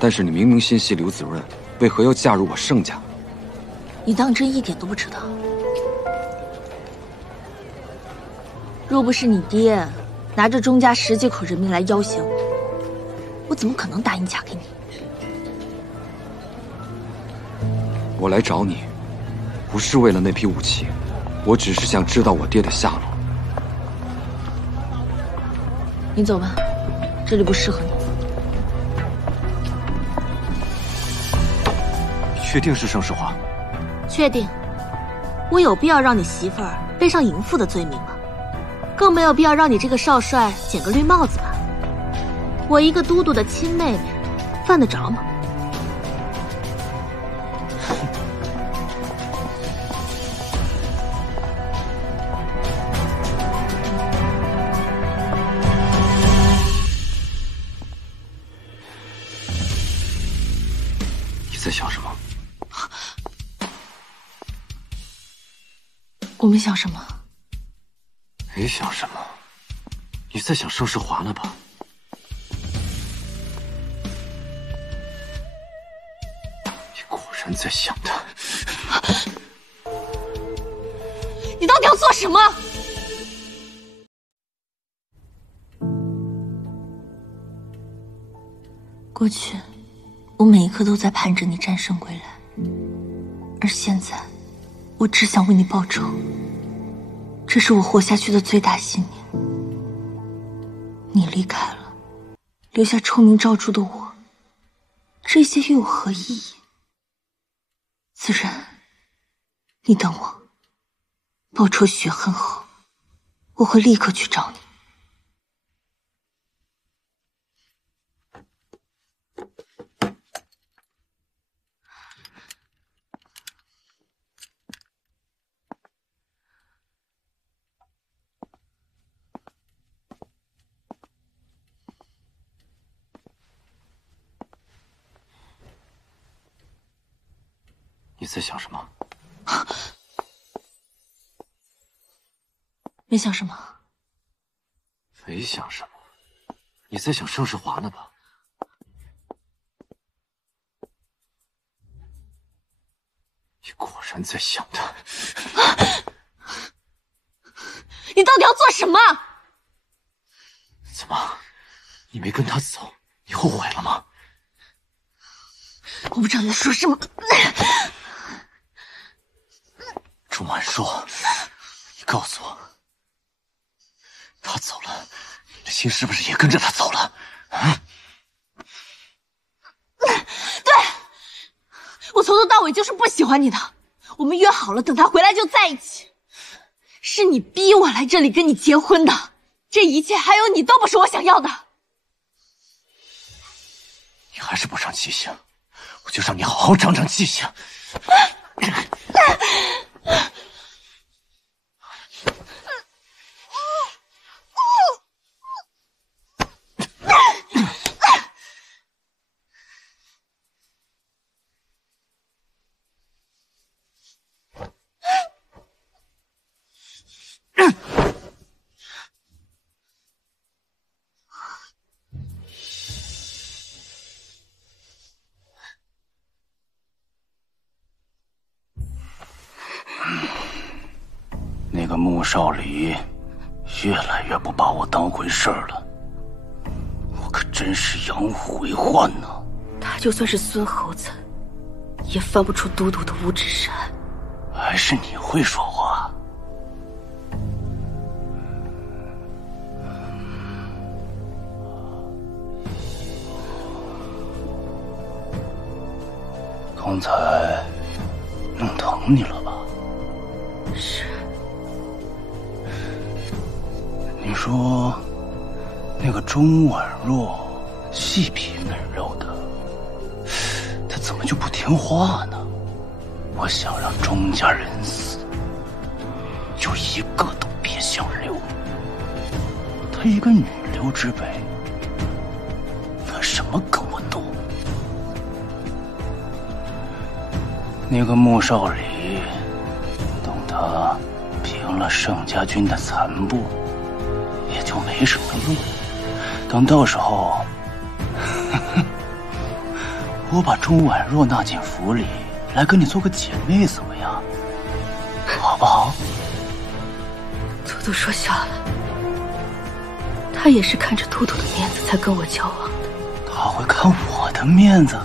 但是你明明心系刘子润，为何要嫁入我盛家？你当真一点都不知道？若不是你爹拿着钟家10几口人命来要挟我，我怎么可能答应嫁给你？我来找你，不是为了那批武器，我只是想知道我爹的下落。你走吧，这里不适合你。确定是盛世华？确定。我有必要让你媳妇儿背上淫妇的罪名吗？更没有必要让你这个少帅捡个绿帽子吧？我一个都督的亲妹妹，犯得着吗？你在想什么？我没想什么。没想什么？你在想盛世华呢吧？你果然在想他。你到底要做什么？过去，我每一刻都在盼着你战胜归来，而现在，我只想为你报仇。这是我活下去的最大信念。你离开了，留下臭名昭著的我，这些又有何意义？子然，你等我，报仇雪恨后，我会立刻去找你。你在想什么？没想什么。没想什么？你在想盛世华呢吧？你果然在想他。你到底要做什么？怎么，你没跟他走，你后悔了吗？我不知道你在说什么。钟婉若，你告诉我，他走了，你的心是不是也跟着他走了？啊？对，我从头到尾就是不喜欢你的。我们约好了，等他回来就在一起。是你逼我来这里跟你结婚的，这一切还有你都不是我想要的。你还是不长记性，我就让你好好长长记性。那个穆少离越来越不把我当回事儿了，我可真是养虎为患呢。他就算是孙猴子，也翻不出都督的五指山。还是你会说话。刚才弄疼你了吧？是。你说那个钟婉若细皮嫩肉的，她怎么就不听话呢？我想让钟家人死，就一个都别想留。她一个女流之辈，拿什么跟我斗？那个穆少礼，等他平了盛家军的残部，也就没什么路。等到时候，我把钟婉若纳进府里，来跟你做个姐妹，怎么样？好不好？图图说笑了，他也是看着图图的面子才跟我交往的。他会看我的面子？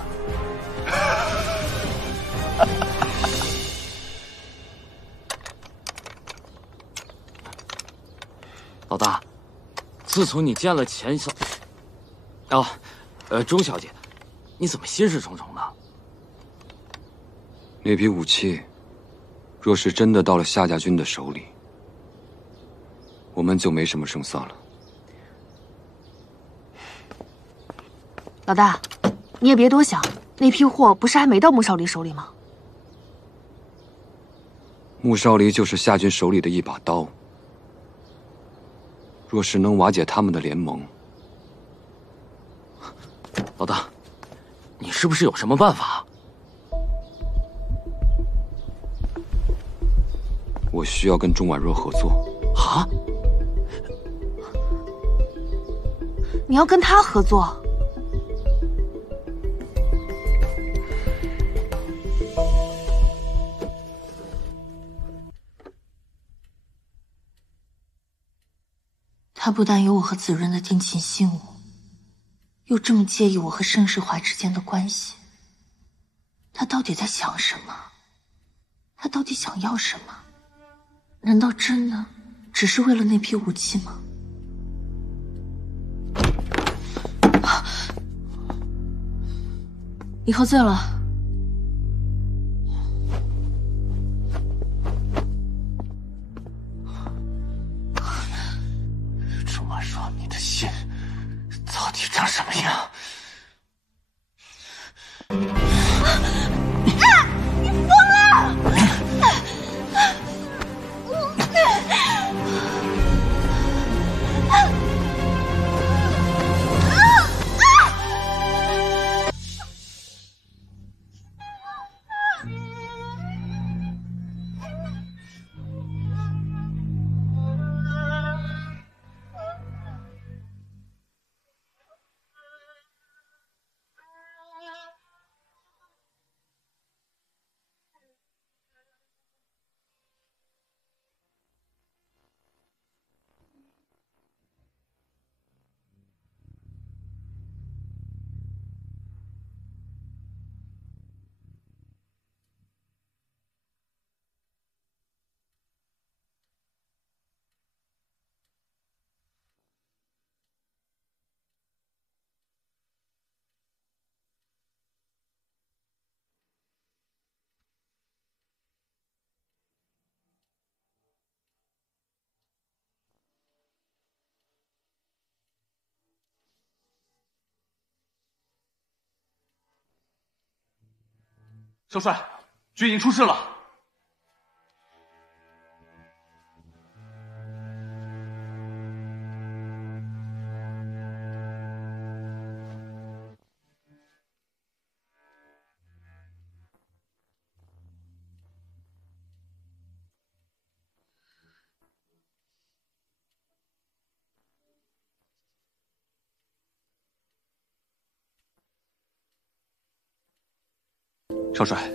老大，自从你见了钱小……钟小姐，你怎么心事重重的？那批武器，若是真的到了夏家军的手里，我们就没什么胜算了。老大，你也别多想，那批货不是还没到穆少离手里吗？穆少离就是夏军手里的一把刀。若是能瓦解他们的联盟，老大，你是不是有什么办法？我需要跟钟婉若合作。啊？你要跟他合作？他不但有我和子润的定情信物，又这么介意我和盛世华之间的关系。他到底在想什么？他到底想要什么？难道真的只是为了那批武器吗？你喝醉了。钟婉若，你的心到底长什么样？你疯了！少帅，军营出事了。少帅，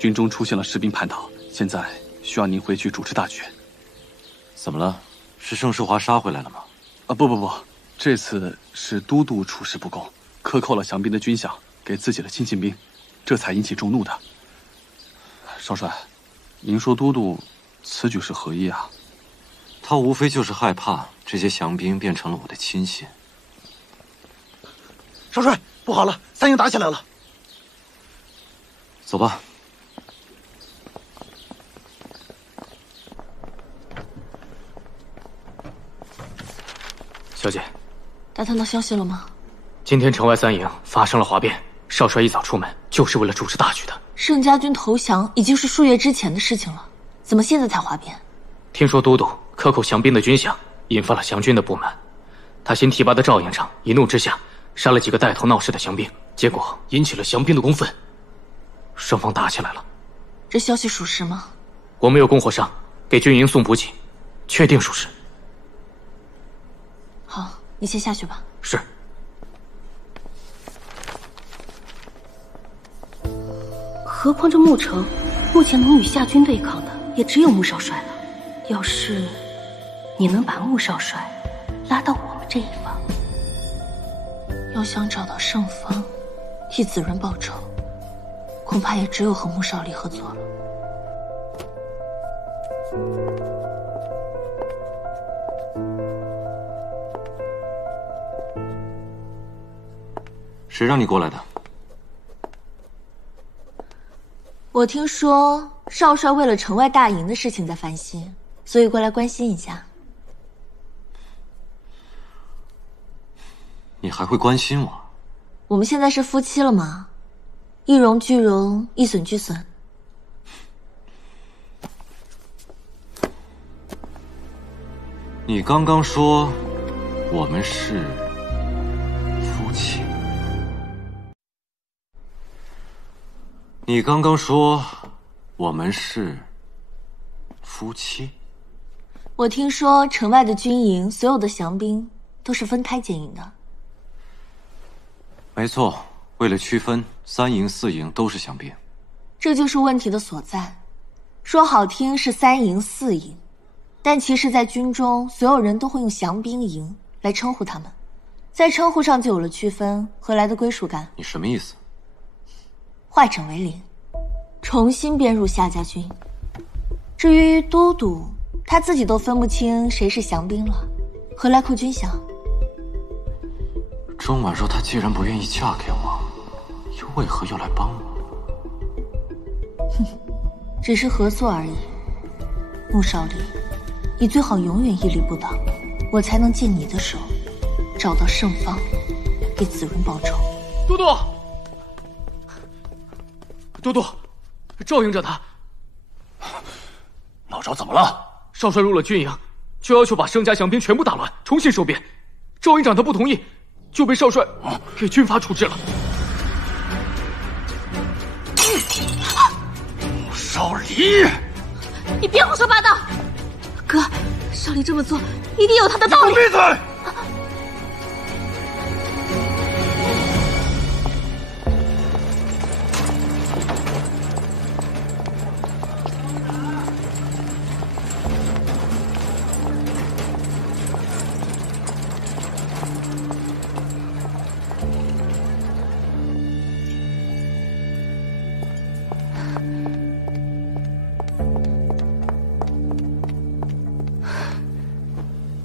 军中出现了士兵叛逃，现在需要您回去主持大局。怎么了？是盛世华杀回来了吗？不，这次是都督处事不公，克扣了降兵的军饷给自己的亲信兵，这才引起众怒的。少帅，您说都督此举是何意啊？他无非就是害怕这些降兵变成了我的亲信。少帅，不好了，三营打起来了！走吧。小姐，打探到消息了吗？今天城外三营发生了哗变，少帅一早出门就是为了主持大局的。盛家军投降已经是数月之前的事情了，怎么现在才哗变？听说都督克扣降兵的军饷，引发了降军的不满。他新提拔的赵营长一怒之下，杀了几个带头闹事的降兵，结果引起了降兵的公愤，双方打起来了。这消息属实吗？我们有供货商给军营送补给，确定属实。好，你先下去吧。是。何况这牧城，目前能与夏军对抗的也只有穆少帅了。要是你能把穆少帅拉到我们这一方，要想找到胜方，替子润报仇，恐怕也只有和穆少离合作了。谁让你过来的？我听说少帅为了城外大营的事情在烦心，所以过来关心一下。你还会关心我？我们现在是夫妻了吗？一荣俱荣，一损俱损。你刚刚说我们是夫妻。你刚刚说我们是夫妻。我听说城外的军营所有的降兵都是分开经营的。没错，为了区分，3营4营都是降兵。这就是问题的所在。说好听是3营4营，但其实在军中所有人都会用降兵营来称呼他们，在称呼上就有了区分，何来的归属感？你什么意思？化整为零，重新编入夏家军。至于都督，他自己都分不清谁是降兵了，何来扣军饷？钟婉若她既然不愿意嫁给我，又为何要来帮我？哼，只是合作而已。穆少离，你最好永远屹立不倒，我才能借你的手找到胜方，给子润报仇。都督，都督，赵营长他，老赵怎么了？少帅入了军营，就要求把盛家降兵全部打乱，重新收编。赵营长他不同意，就被少帅给军阀处置了。穆少离，你别胡说八道！哥，少离这么做一定有他的道理。闭嘴！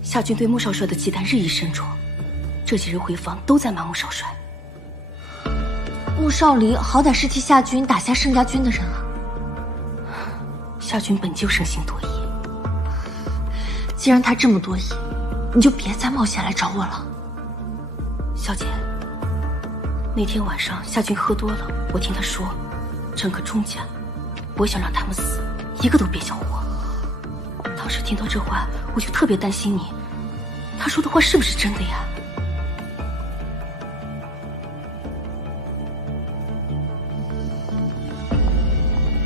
夏军对穆少帅的忌惮日益深重，这几日回防都在骂穆少帅。穆少离好歹是替夏军打下盛家军的人啊。夏军本就生性多疑，既然他这么多疑，你就别再冒险来找我了。小姐，那天晚上夏军喝多了，我听他说，整个钟家，我想让他们死，一个都别想活。当时听到这话，我就特别担心你。他说的话是不是真的呀？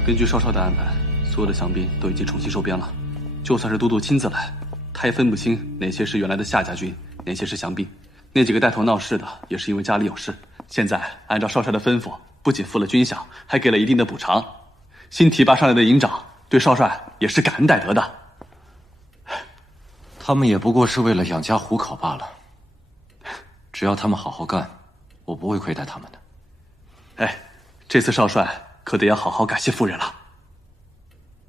根据少少的安排，所有的降兵都已经重新收编了。就算是都督亲自来，他也分不清哪些是原来的夏家军，哪些是降兵。那几个带头闹事的，也是因为家里有事。现在按照少帅的吩咐，不仅付了军饷，还给了一定的补偿。新提拔上来的营长对少帅也是感恩戴德的。他们也不过是为了养家糊口罢了。只要他们好好干，我不会亏待他们的。哎，这次少帅可得要好好感谢夫人了。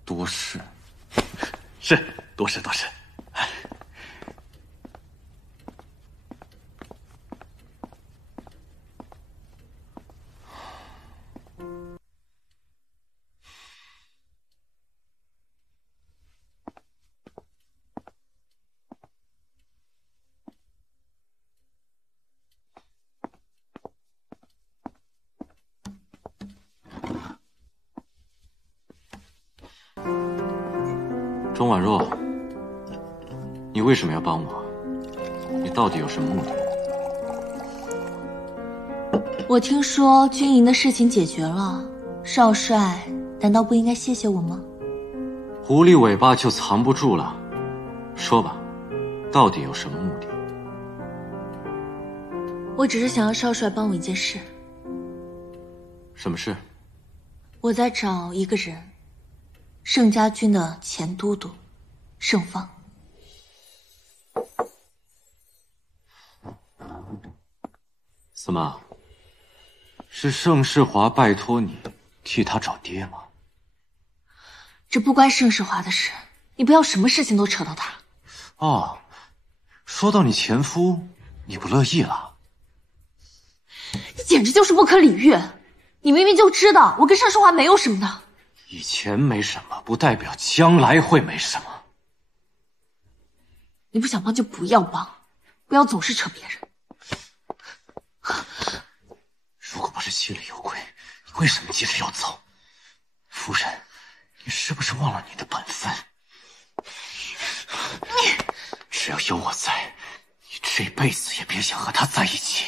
多事，是多事多事。钟婉若，你为什么要帮我？你到底有什么目的？我听说军营的事情解决了，少帅难道不应该谢谢我吗？狐狸尾巴就藏不住了，说吧，到底有什么目的？我只是想要少帅帮我一件事。什么事？我在找一个人，盛家军的前都督盛放。怎么？是盛世华拜托你替他找爹吗？这不关盛世华的事，你不要什么事情都扯到他。哦，说到你前夫，你不乐意了？简直就是不可理喻！你明明就知道我跟盛世华没有什么的。以前没什么，不代表将来会没什么。你不想帮就不要帮，不要总是扯别人。如果不是心里有鬼，你为什么急着要走？夫人，你是不是忘了你的本分？只要有我在，你这辈子也别想和他在一起。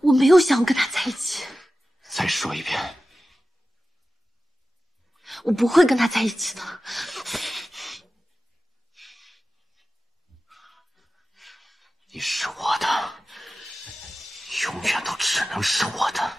我没有想要跟他在一起。再说一遍。我不会跟他在一起的。你是我的，永远都只能是我的。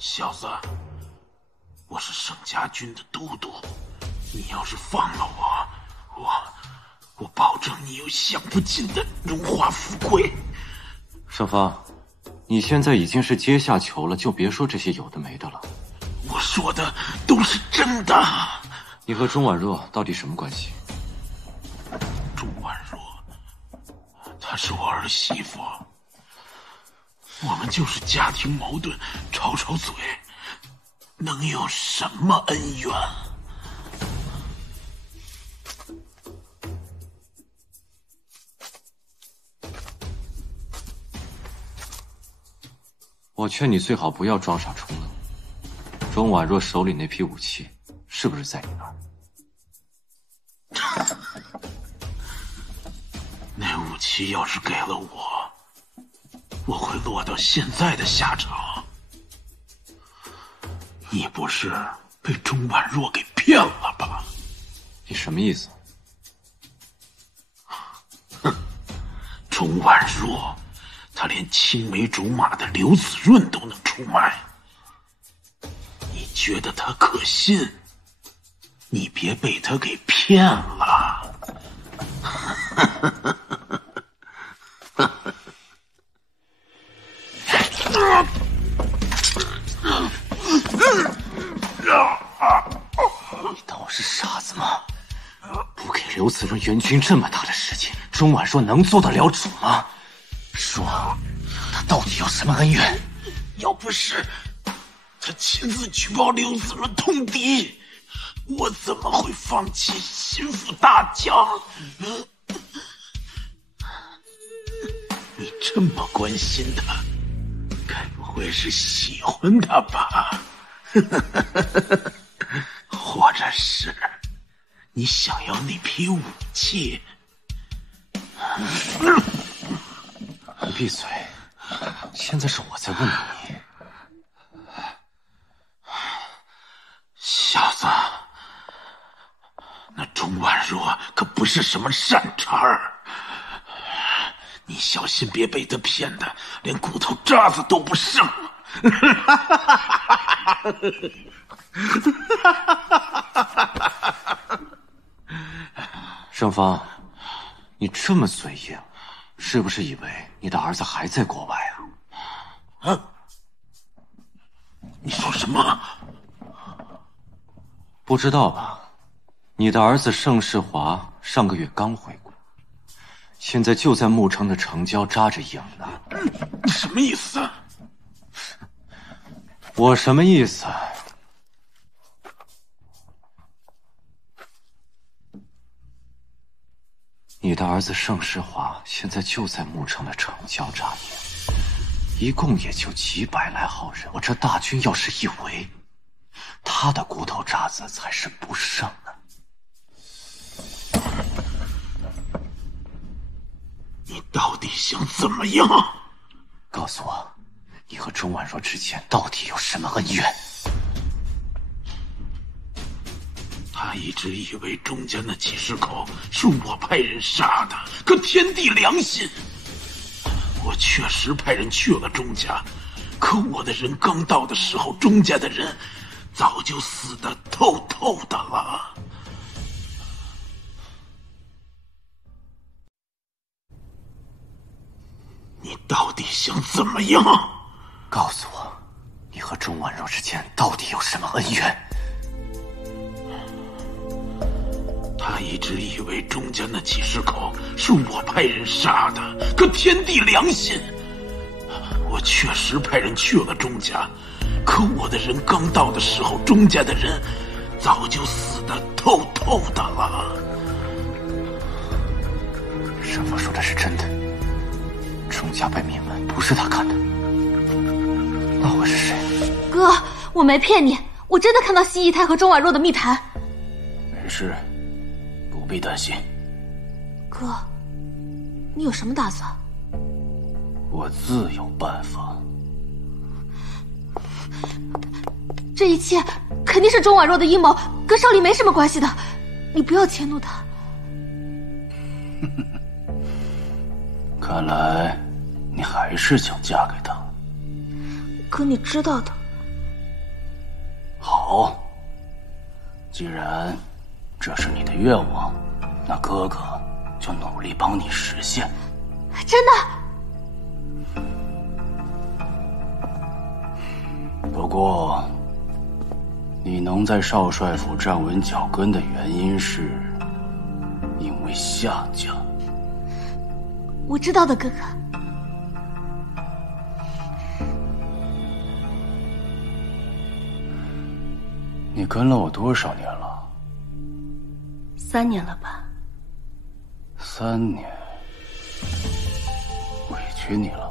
小子，我是盛家军的都督，你要是放了我保证你有享不尽的荣华富贵。盛芳，你现在已经是阶下囚了，就别说这些有的没的了。我说的都是真的。你和钟婉若到底什么关系？钟婉若，她是我儿媳妇。我们就是家庭矛盾，吵吵嘴，能有什么恩怨？我劝你最好不要装傻充愣。钟婉若手里那批武器是不是在你那儿？那武器要是给了我会落到现在的下场。你不是被钟婉若给骗了吧？你什么意思？哼，钟婉若，她连青梅竹马的刘子润都能出卖，你觉得她可信？你别被她给骗了。你当我是傻子吗？不给刘子润援军这么大的事情，钟婉若能做得了主吗？说，他到底有什么恩怨？要不是他亲自举报刘子润通敌，我怎么会放弃心腹大将？你这么关心他，该不会是喜欢他吧？或者是你想要那批武器？你闭嘴！现在是我在问你。小子，不是什么善茬儿。你小心别被他骗的连骨头渣子都不剩。盛芳，你这么嘴硬，是不是以为你的儿子还在国外啊？啊？你说什么？不知道吧？你的儿子盛世华上个月刚回国，现在就在牧城的城郊扎着营呢。你什么意思？我什么意思？你的儿子盛世华现在就在牧城的城郊扎营，一共也就几百来号人，我这大军要是一围，他的骨头渣子才是不剩呢。你到底想怎么样？告诉我，你和钟婉若之间到底有什么恩怨？他一直以为钟家那几十口是我派人杀的，可天地良心，我确实派人去了钟家，可我的人刚到的时候，钟家的人早就死得透透的了。你到底想怎么样？告诉我，你和钟婉若之间到底有什么恩怨？他一直以为钟家那几十口是我派人杀的，可天地良心，我确实派人去了钟家，可我的人刚到的时候，钟家的人早就死得透透的了。盛芳说的是真的，钟家被灭门不是他干的，那会是谁？哥，我没骗你，我真的看到西姨太和钟婉若的密谈。没事，不必担心。哥，你有什么打算？我自有办法。这一切肯定是钟婉若的阴谋，跟少林没什么关系的，你不要迁怒他。看来你还是想嫁给他。可你知道的。好，既然这是你的愿望，那哥哥就努力帮你实现。真的？不过，你能在少帅府站稳脚跟的原因是，因为夏家。我知道的，哥哥。你跟了我多少年了？3年了吧。3年，委屈你了？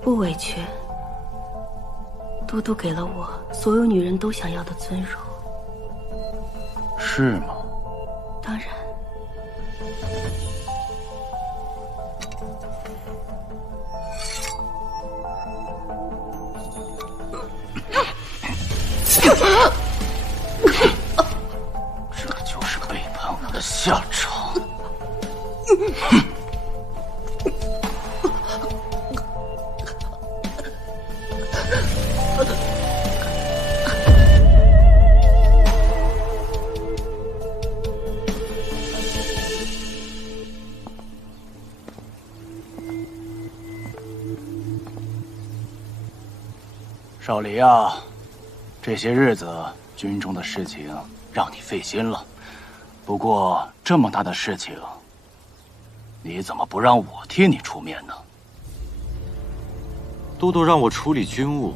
不委屈。都督给了我所有女人都想要的尊荣。是吗？当然。这就是背叛我的下场。少离啊，这些日子军中的事情让你费心了。不过这么大的事情，你怎么不让我替你出面呢？都督让我处理军务，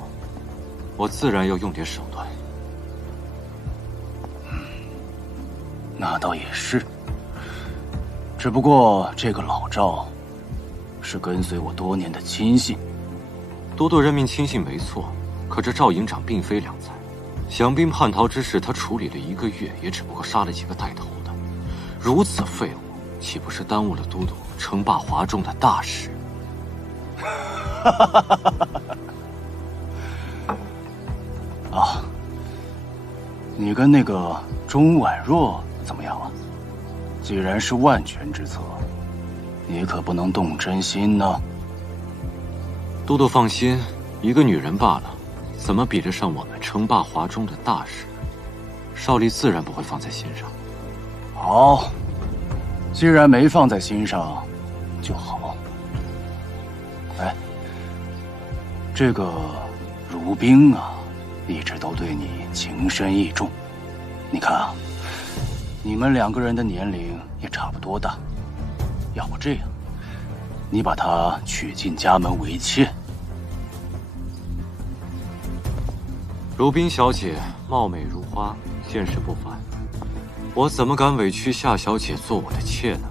我自然要用点手段。那倒也是。只不过这个老赵是跟随我多年的亲信。都督任命亲信没错，可这赵营长并非良才。降兵叛逃之事，他处理了1个月，也只不过杀了几个带头的，如此废物，岂不是耽误了都督称霸华中的大事？啊，你跟那个钟婉若怎么样了？既然是万全之策，你可不能动真心呢。都督放心，一个女人罢了，怎么比得上我们称霸华中的大事？少丽自然不会放在心上。好，既然没放在心上，就好。哎，这个如冰啊，一直都对你情深意重。你看啊，你们2个人的年龄也差不多大，要不这样，你把她娶进家门为妾。如冰小姐貌美如花，见识不凡，我怎么敢委屈夏小姐做我的妾呢？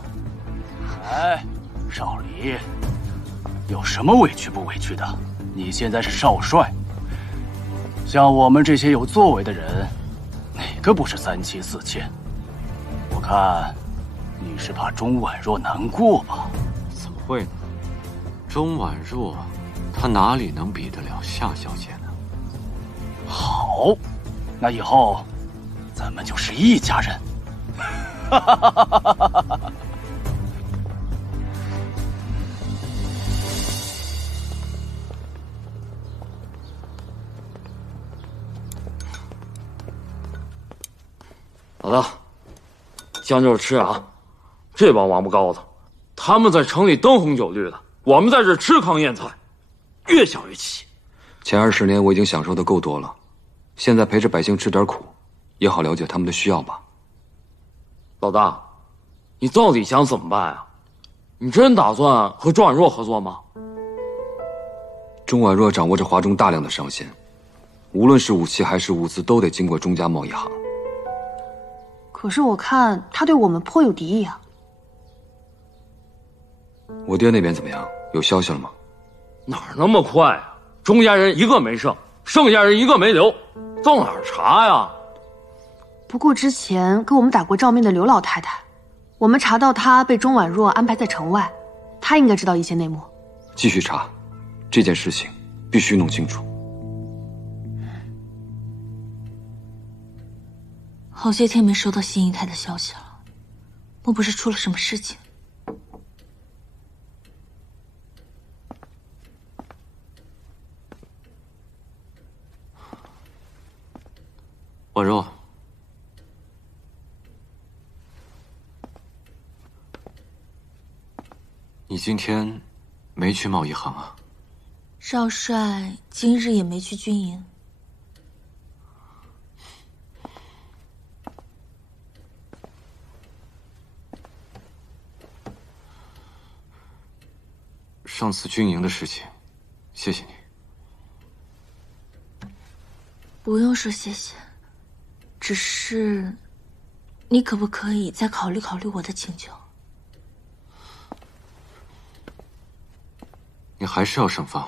哎，少离，有什么委屈不委屈的？你现在是少帅，像我们这些有作为的人，哪个不是3妻4妾？我看你是怕钟婉若难过吧？怎么会呢？钟婉若，她哪里能比得了夏小姐呢？好，那以后咱们就是一家人。哈哈哈哈哈哈！老大，将就着吃啊！这帮王八羔子，他们在城里灯红酒绿的，我们在这吃糠咽菜，越想越气。前20年我已经享受的够多了，现在陪着百姓吃点苦，也好了解他们的需要吧。老大，你到底想怎么办啊？你真打算和钟婉若合作吗？钟婉若掌握着华中大量的商线，无论是武器还是物资，都得经过钟家贸易行。可是我看他对我们颇有敌意啊。我爹那边怎么样？有消息了吗？哪儿那么快啊？钟家人一个没剩，剩下人一个没留，到哪儿查呀？不过之前给我们打过照面的刘老太太，我们查到她被钟婉若安排在城外，她应该知道一些内幕。继续查，这件事情必须弄清楚。好些天没收到新姨太的消息了，莫不是出了什么事情？婉若，你今天没去贸易行啊？少帅今日也没去军营。上次军营的事情，谢谢你。不用说谢谢，只是你可不可以再考虑考虑我的请求？你还是要盛放。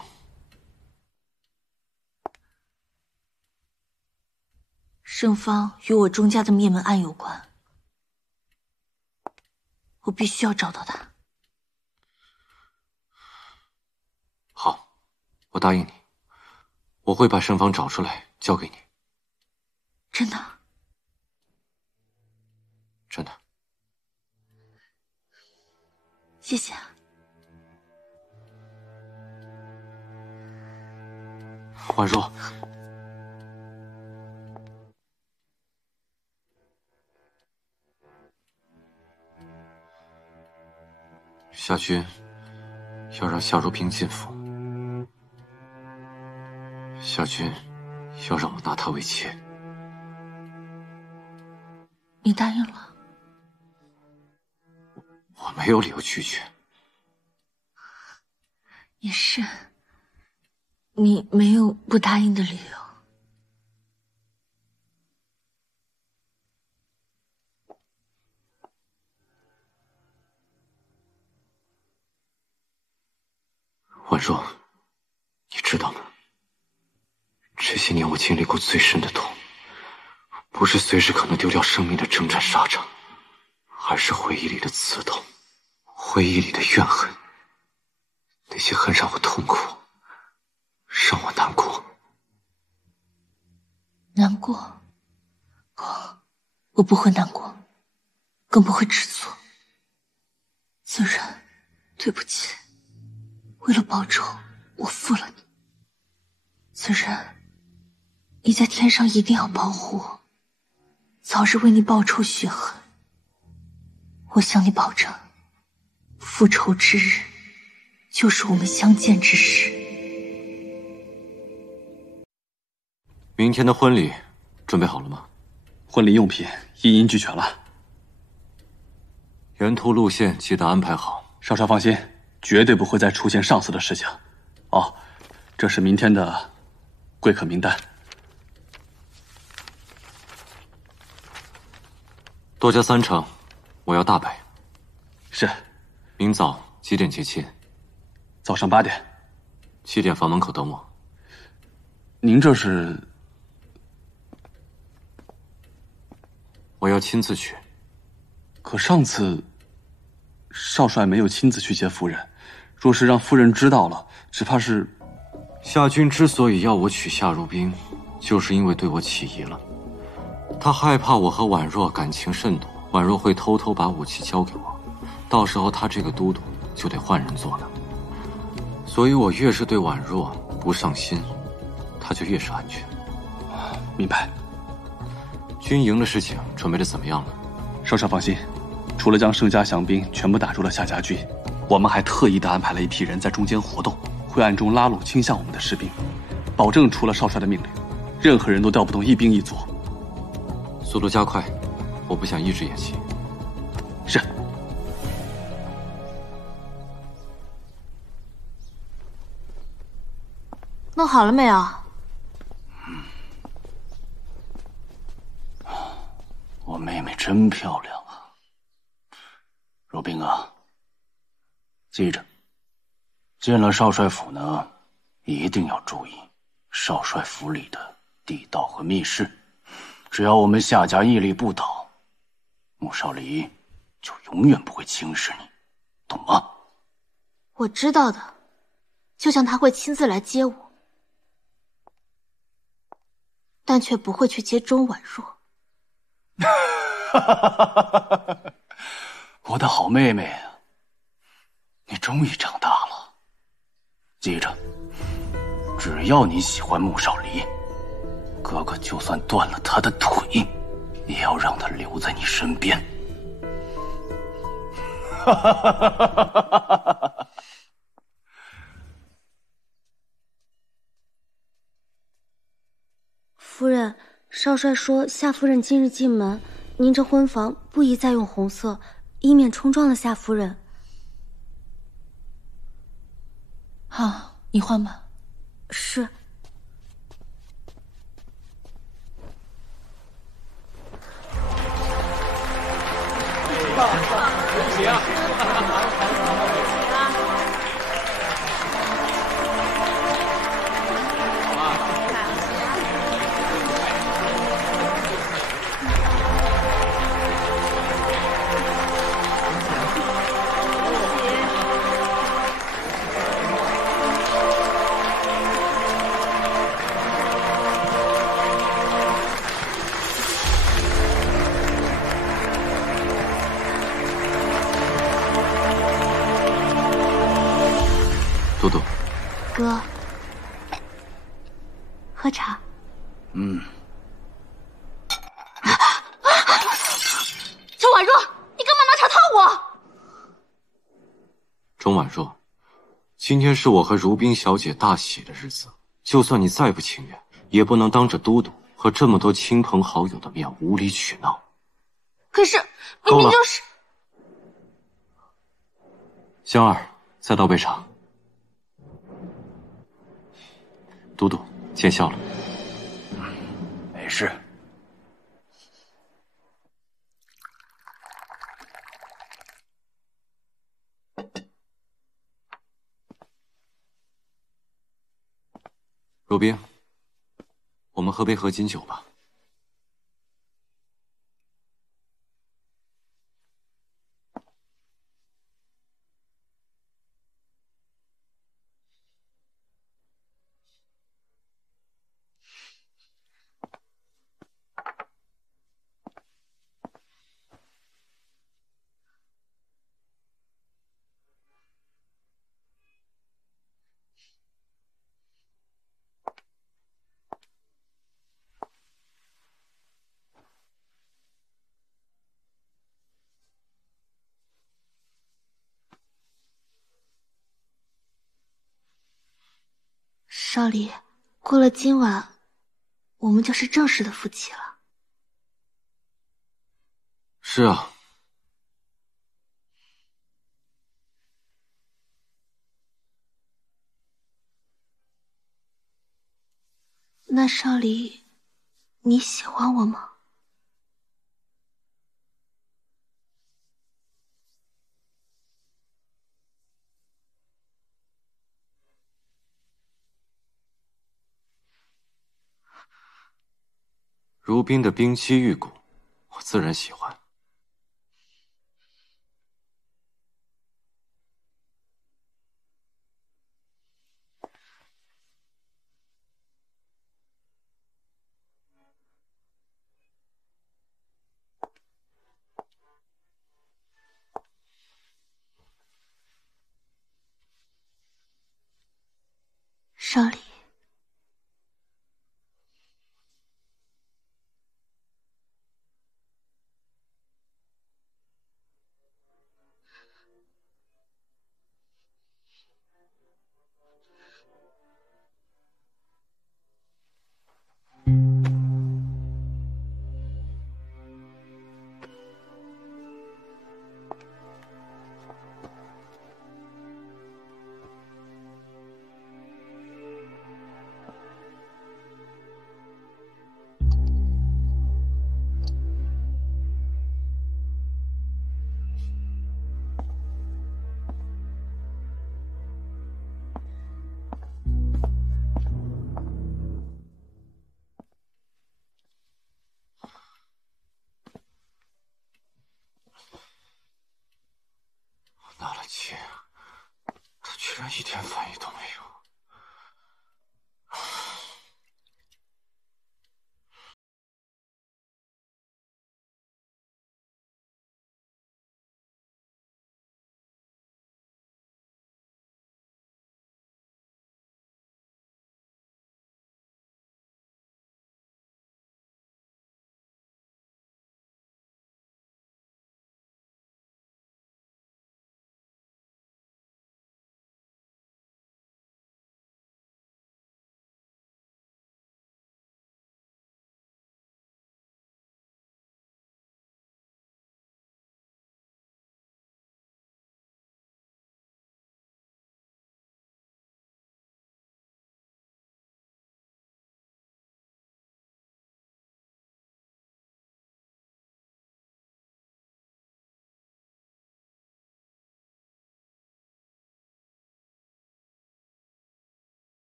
盛芳与我钟家的灭门案有关，我必须要找到他。好，我答应你，我会把盛芳找出来交给你。真的？真的。谢谢啊。婉若，夏军要让夏如萍进府，夏军要让我拿她为妾。你答应了？我没有理由拒绝。也是，你没有不答应的理由。婉若，你知道吗？这些年我经历过最深的痛，不是随时可能丢掉生命的征战沙场，而是回忆里的刺痛，回忆里的怨恨。那些恨让我痛苦，让我难过。难过？我不会难过，更不会知错。子然，对不起，为了报仇，我负了你。子然，你在天上一定要保护我，早日为你报仇雪恨。我向你保证，复仇之日，就是我们相见之时。明天的婚礼准备好了吗？婚礼用品一应俱全了。沿途路线记得安排好。少少放心，绝对不会再出现上次的事情。哦，这是明天的贵客名单。多加3成，我要大摆。是。明早几点接亲？早上8点。7点房门口等我。您这是？我要亲自去。可上次少帅没有亲自去接夫人，若是让夫人知道了，只怕是……夏军之所以要我娶夏如冰，就是因为对我起疑了。他害怕我和婉若感情甚笃，婉若会偷偷把武器交给我，到时候他这个都督就得换人做了。所以我越是对婉若不上心，他就越是安全。明白。军营的事情准备的怎么样了？少少放心，除了将盛家降兵全部打入了夏家军，我们还特意的安排了一批人在中间活动，会暗中拉拢倾向我们的士兵，保证除了少帅的命令，任何人都调不动一兵一卒。速度加快，我不想一直演戏。是。弄好了没有？我妹妹真漂亮啊，若冰啊，记着，进了少帅府呢，一定要注意少帅府里的地道和密室。只要我们夏家屹立不倒，穆少离就永远不会轻视你，懂吗？我知道的，就像他会亲自来接我，但却不会去接钟婉若。我的好妹妹啊，你终于长大了。记着，只要你喜欢穆少离，哥哥就算断了他的腿，也要让他留在你身边。夫人，少帅说夏夫人今日进门，您这婚房不宜再用红色，以免冲撞了夏夫人。好，你换吧。是。对不起啊。都督，哥，喝茶。钟婉若，你干嘛拿茶烫我？钟婉若，今天是我和如冰小姐大喜的日子，就算你再不情愿，也不能当着都督和这么多亲朋好友的面无理取闹。可是明明就是……香儿，再倒杯茶。都督，见笑了。没事。若冰，我们喝杯合卺酒吧。少离，过了今晚，我们就是正式的夫妻了。是啊。那少离，你喜欢我吗？如冰的冰妻玉骨，我自然喜欢。少离，纳了气，他居然一点反应都没有。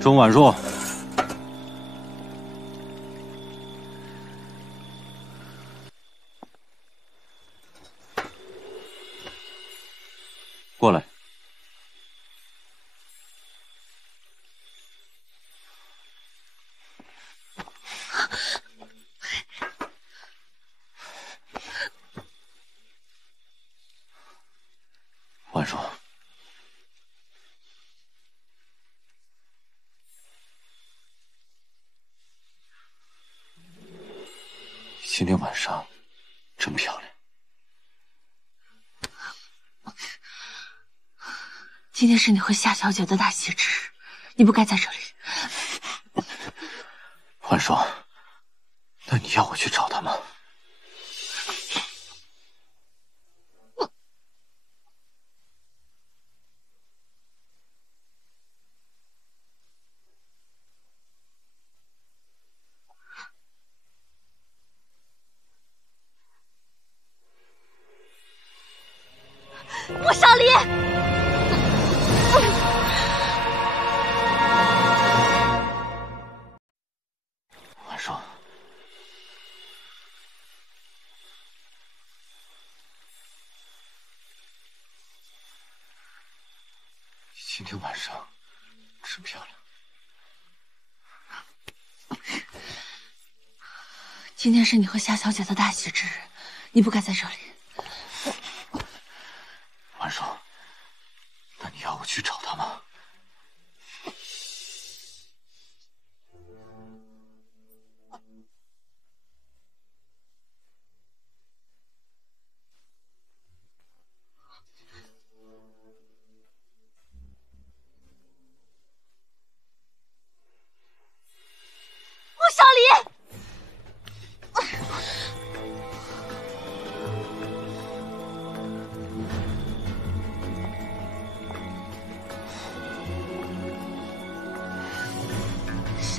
钟婉若，过来。婉若。今天晚上真漂亮。今天是你和夏小姐的大喜之日，你不该在这里。婉若，那你要我去找他吗？穆少离，婉若，今天晚上真漂亮。今天是你和夏小姐的大喜之日，你不该在这里。婉若，那你要我去找他吗？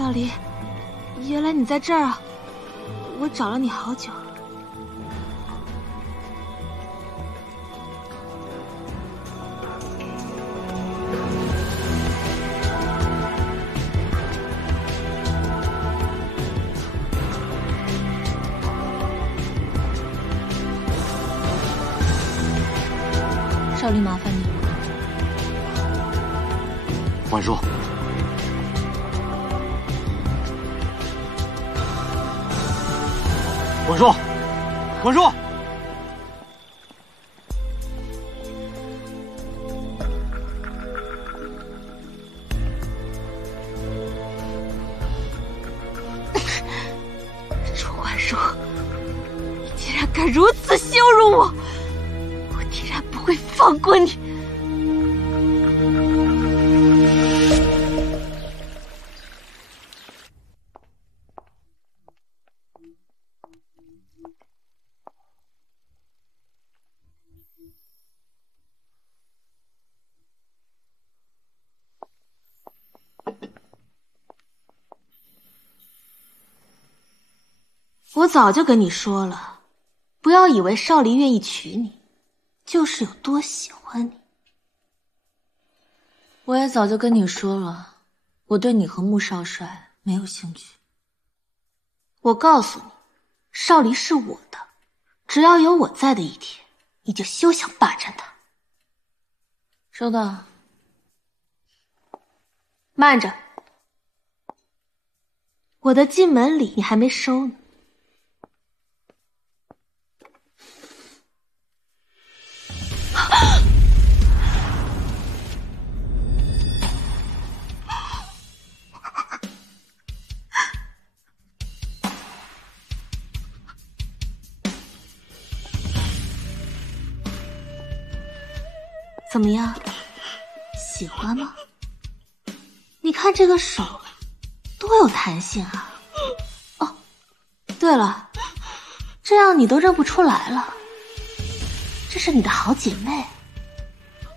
少离，原来你在这儿啊！我找了你好久。少林，麻烦你了。婉若，婉若，婉若，楚婉若，你竟然敢如此羞辱我！我定然不会放过你！我早就跟你说了，不要以为少离愿意娶你，就是有多喜欢你。我也早就跟你说了，我对你和穆少帅没有兴趣。我告诉你，少离是我的，只要有我在的一天，你就休想霸占他。收到。慢着，我的进门礼你还没收呢。怎么样，喜欢吗？你看这个手多有弹性啊！哦，对了，这样你都认不出来了，这是你的好姐妹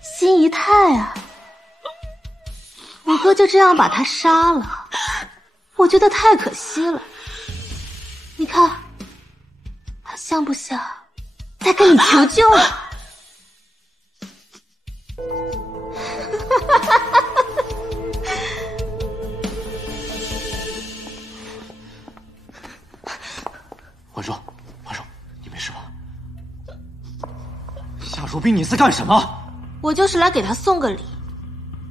辛仪泰啊！我哥就这样把她杀了，我觉得太可惜了。你看，她像不像在跟你求救呢？婉若，婉若，你没事吧？夏如冰，你在干什么？我就是来给他送个礼，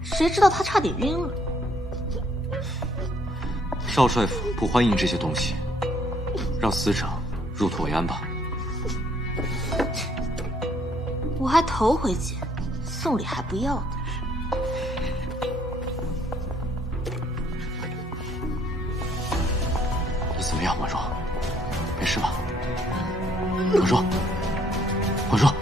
谁知道他差点晕了。少帅府不欢迎这些东西，让死者入土为安吧。我还头回见，送礼还不要的。你怎么样，婉若？没事吧？婉若，婉若，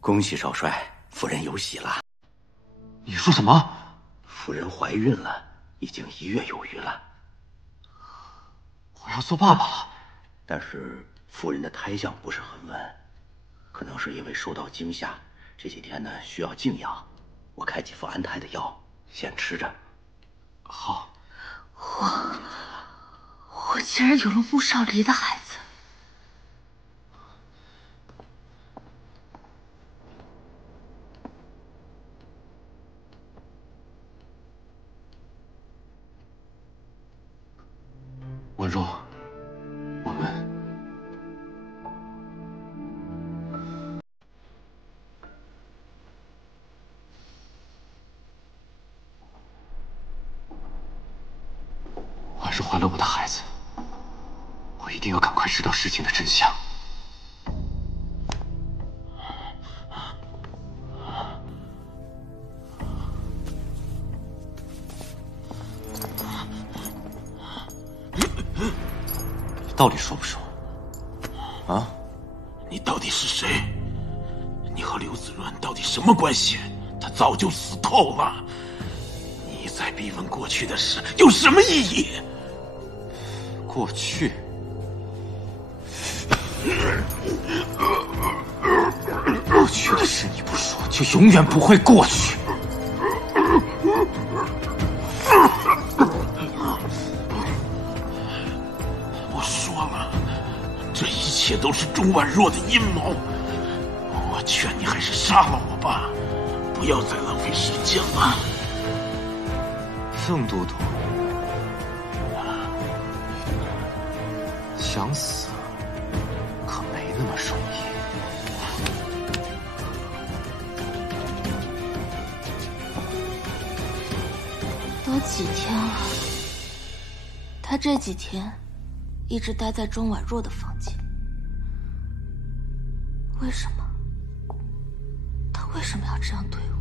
恭喜少帅，夫人有喜了。你说什么？夫人怀孕了，已经1月有余了。我要做爸爸了。但是夫人的胎相不是很稳，可能是因为受到惊吓，这几天呢需要静养。我开几副安胎的药，先吃着。好。我竟然有了穆少离的孩子。婉若，我们婉若怀了我的孩子，我一定要赶快知道事情的真相。到底说不说？啊？你到底是谁？你和刘子润到底什么关系？他早就死透了。你在逼问过去的事有什么意义？过去？过去的事你不说，就永远不会过去。我说了，这一切都是钟婉若的阴谋。我劝你还是杀了我吧，不要再浪费时间了。郑都督，想死可没那么容易。都几天了，他这几天一直待在钟婉若的房间，为什么？他为什么要这样对我？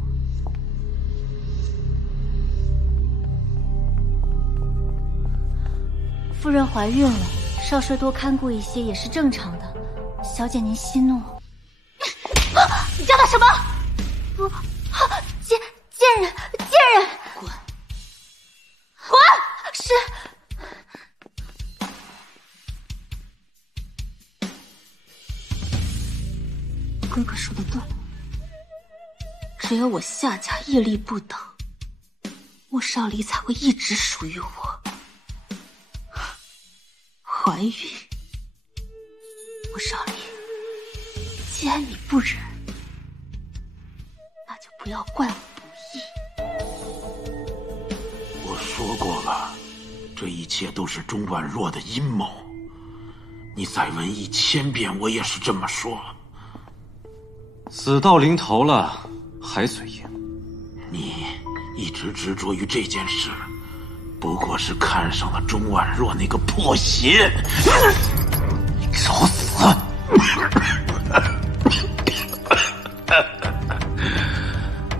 夫人怀孕了，少帅多看顾一些也是正常的。小姐您息怒。你叫他什么？不，贱人！滚！滚！是。哥哥说的对，只有我夏家屹立不倒，穆少离才会一直属于我。怀孕，穆少离，既然你不忍，那就不要怪我不义。我说过了，这一切都是钟婉若的阴谋。你再问1000遍，我也是这么说。死到临头了，还嘴硬。你一直执着于这件事，不过是看上了钟婉若那个破鞋。你找死！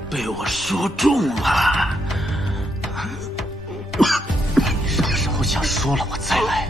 被我说中了。你什么时候想说了，我再来。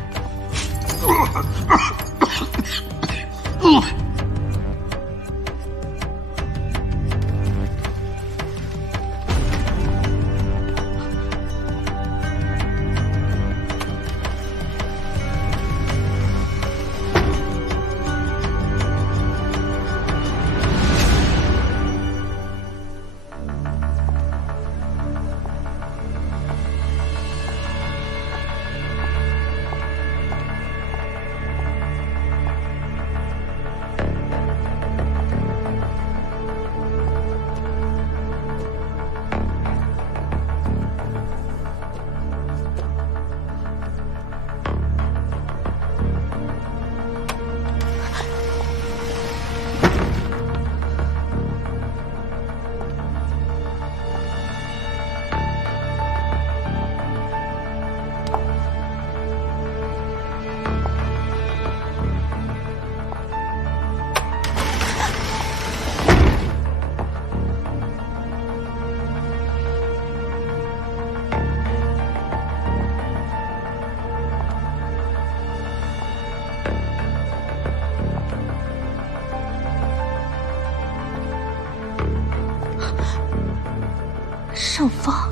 盛芳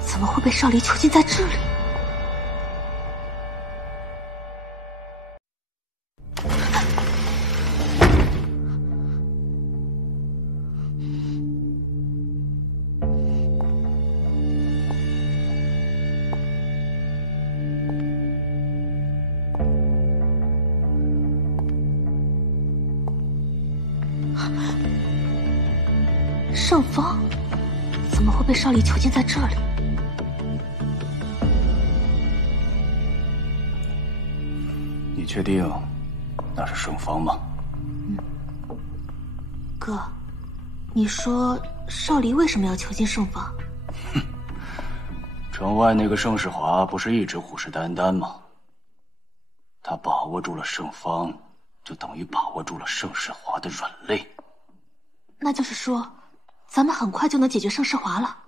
怎么会被少离囚禁在这里？盛芳怎么会被少离囚禁在这里？你确定那是盛芳吗？哥，你说少离为什么要囚禁盛芳？城外那个盛世华不是一直虎视眈眈吗？他把握住了盛芳，就等于把握住了盛世华的软肋。那就是说，咱们很快就能解决盛世华了。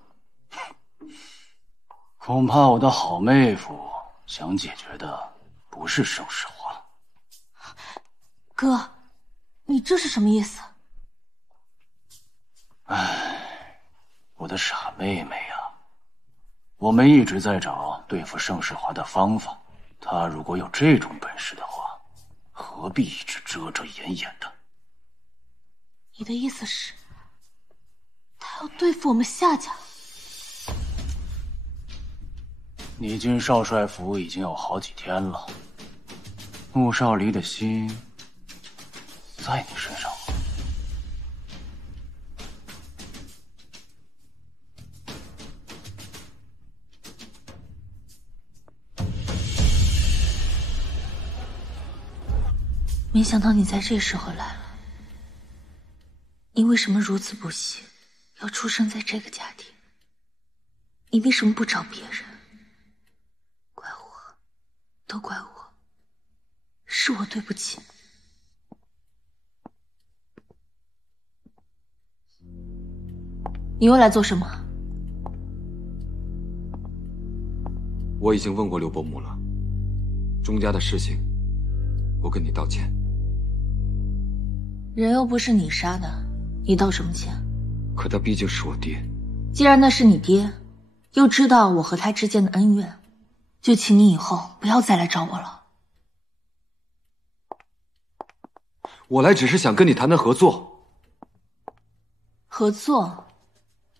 恐怕我的好妹夫想解决的不是盛世华。哥，你这是什么意思？唉，我的傻妹妹呀，我们一直在找对付盛世华的方法。他如果有这种本事的话，何何必一直遮遮掩掩的？你的意思是，他要对付我们夏家？你进少帅府已经有好几天了，穆少离的心在你身上吗？没想到你在这时候来了。你为什么如此不幸，要出生在这个家庭？你为什么不找别人？怪我，都怪我，是我对不起。你又来做什么？我已经问过刘伯母了，钟家的事情，我跟你道歉。人又不是你杀的，你道什么歉？可他毕竟是我爹。既然那是你爹，又知道我和他之间的恩怨，就请你以后不要再来找我了。我来只是想跟你谈谈合作。合作？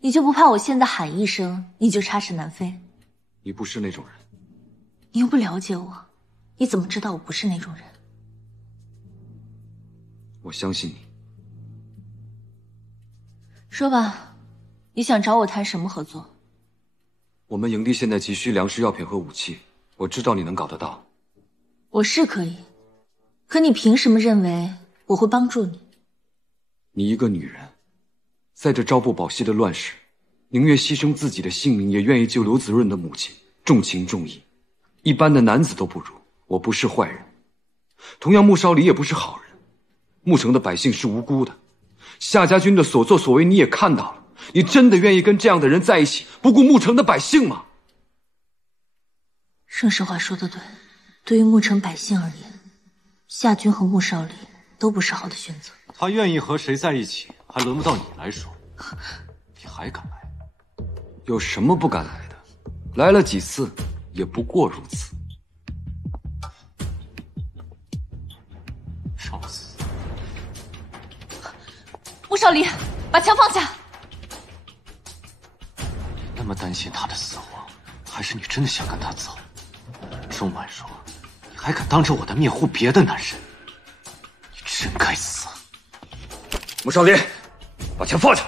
你就不怕我现在喊一声，你就插翅难飞？你不是那种人。你又不了解我，你怎么知道我不是那种人？我相信你。说吧，你想找我谈什么合作？我们营地现在急需粮食、药品和武器，我知道你能搞得到。我是可以，可你凭什么认为我会帮助你？你一个女人，在这朝不保夕的乱世，宁愿牺牲自己的性命，也愿意救刘子润的母亲，重情重义，一般的男子都不如。我不是坏人，同样穆少离也不是好人。穆城的百姓是无辜的，夏家军的所作所为你也看到了，你真的愿意跟这样的人在一起，不顾穆城的百姓吗？盛世华说的对，对于穆城百姓而言，夏军和穆少离都不是好的选择。他愿意和谁在一起，还轮不到你来说。你还敢来？有什么不敢来的？来了几次，也不过如此。少死！穆少离，把枪放下！你那么担心他的死亡，还是你真的想跟他走？钟婉若，你还敢当着我的面护别的男人，你真该死！穆少林，把枪放下！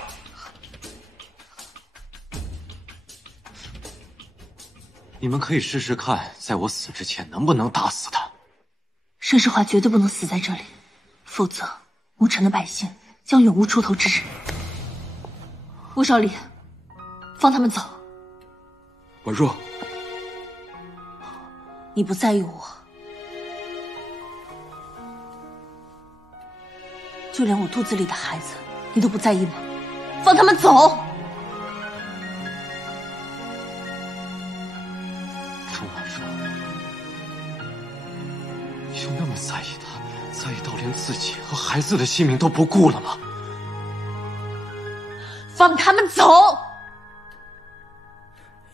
你们可以试试看，在我死之前能不能打死他。盛世华绝对不能死在这里，否则牧城的百姓将永无出头之日。穆少离，放他们走。婉若，你不在意我，就连我肚子里的孩子，你都不在意吗？放他们走！钟婉若，你就那么在意他，在意到连自己和孩子的性命都不顾了吗？放他们走！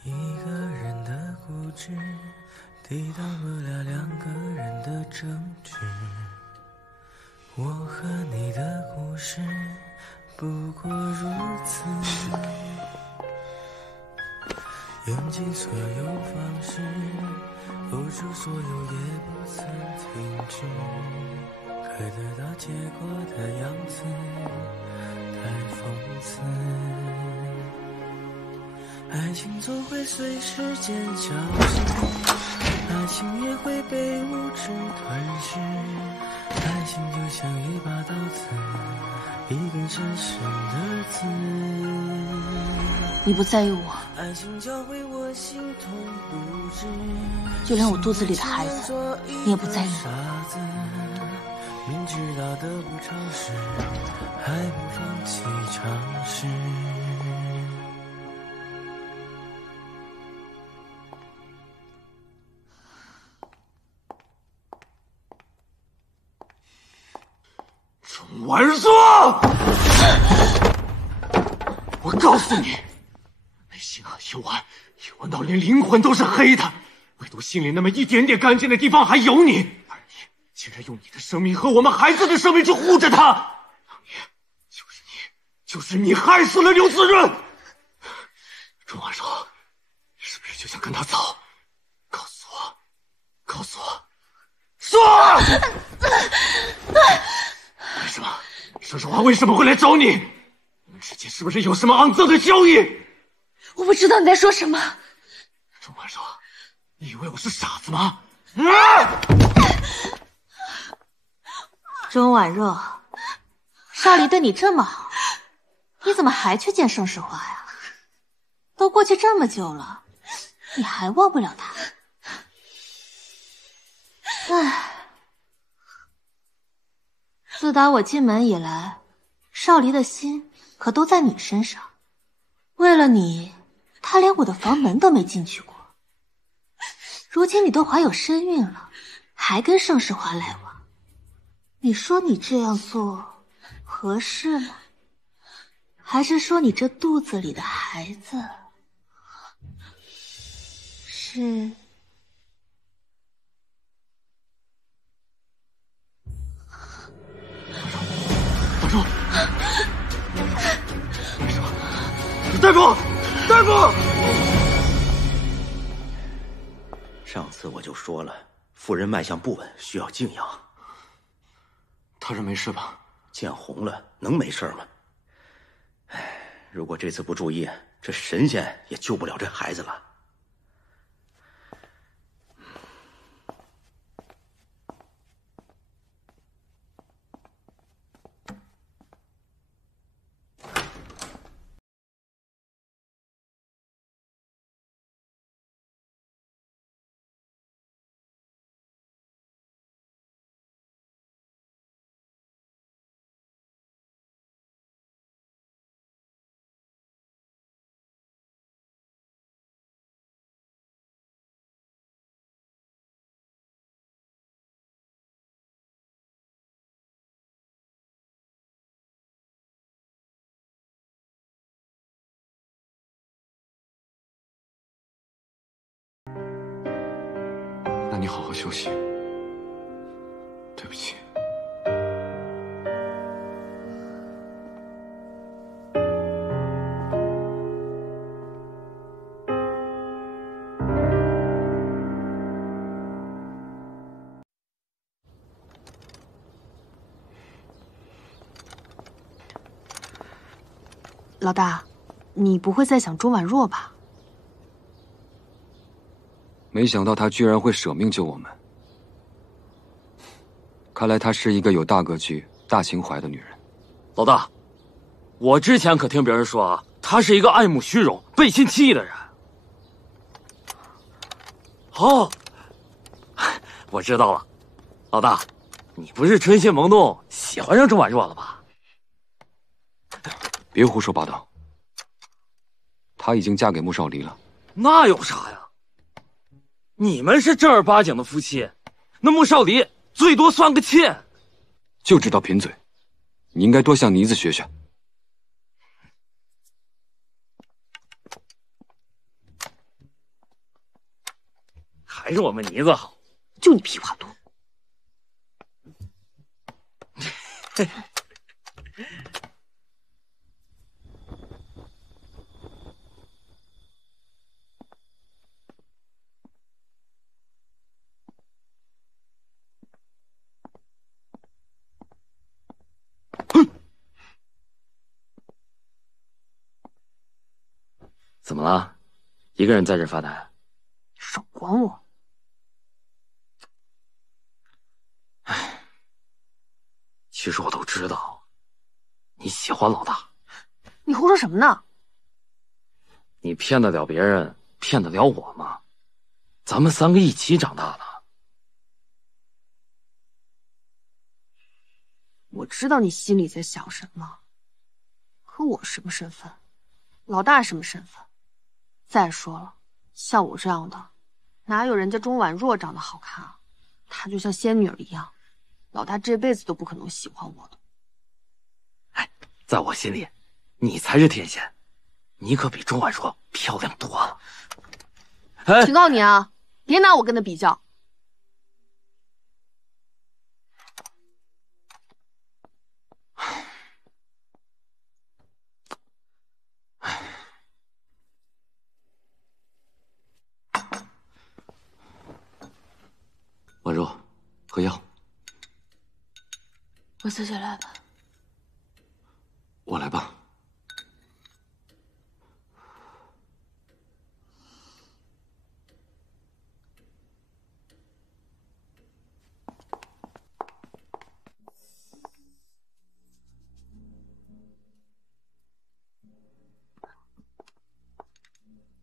一个人的固执，抵挡不了两个人的争执。我和你的故事不过如此，用尽所有方式，付出所有也不曾停止，可得到结果的样子太讽刺。爱情总会随时间消失，爱情也会被物质吞噬，爱情就像一把刀子，一根深深的刺。你不在意我，爱情教会我心痛不止，就连我肚子里的孩子，你也不在意吗？明知道得不偿失，还不放弃尝试。钟婉若，我告诉你，那心很幽暗，幽暗到连灵魂都是黑的，唯独心里那么一点点干净的地方还有你。而竟然用你的生命和我们孩子的生命去护着他！当年就是你害死了刘滋润。钟婉若，是不是就想跟他走？告诉我，说！为什么？盛世华为什么会来找你？你们之间是不是有什么肮脏的交易？我不知道你在说什么。钟婉若，你以为我是傻子吗？钟婉若，少离对你这么好，你怎么还去见盛世华呀？都过去这么久了，你还忘不了他？唉，自打我进门以来，少离的心可都在你身上。为了你，他连我的房门都没进去过。如今你都怀有身孕了，还跟盛世华来往，你说你这样做合适吗？还是说你这肚子里的孩子是？大夫，大夫！上次我就说了，夫人脉象不稳，需要静养。他人没事吧？见红了，能没事吗？唉，如果这次不注意，这神仙也救不了这孩子了。那你好好休息。对不起。老大，你不会在想钟婉若吧？没想到她居然会舍命救我们。看来她是一个有大格局、大情怀的女人。老大，我之前可听别人说啊，她是一个爱慕虚荣、背信弃义的人。哦，我知道了，老大，你不是春心萌动，喜欢上钟婉若了吧？别胡说八道，她已经嫁给穆少离了。那有啥呀？你们是正儿八经的夫妻，那穆少离最多算个妾。就知道贫嘴，你应该多向妮子学学。还是我们妮子好，就你屁话多。怎么了？一个人在这发呆？少管我！唉，其实我都知道，你喜欢老大。你胡说什么呢？你骗得了别人，骗得了我吗？咱们三个一起长大的。我知道你心里在想什么，可我什么身份？老大什么身份？再说了，像我这样的，哪有人家钟婉若长得好看啊？她就像仙女一样，老大这辈子都不可能喜欢我的。哎，在我心里，你才是天仙，你可比钟婉若漂亮多了。哎，警告你啊，别拿我跟她比较。喝药。我自己来吧。我来吧。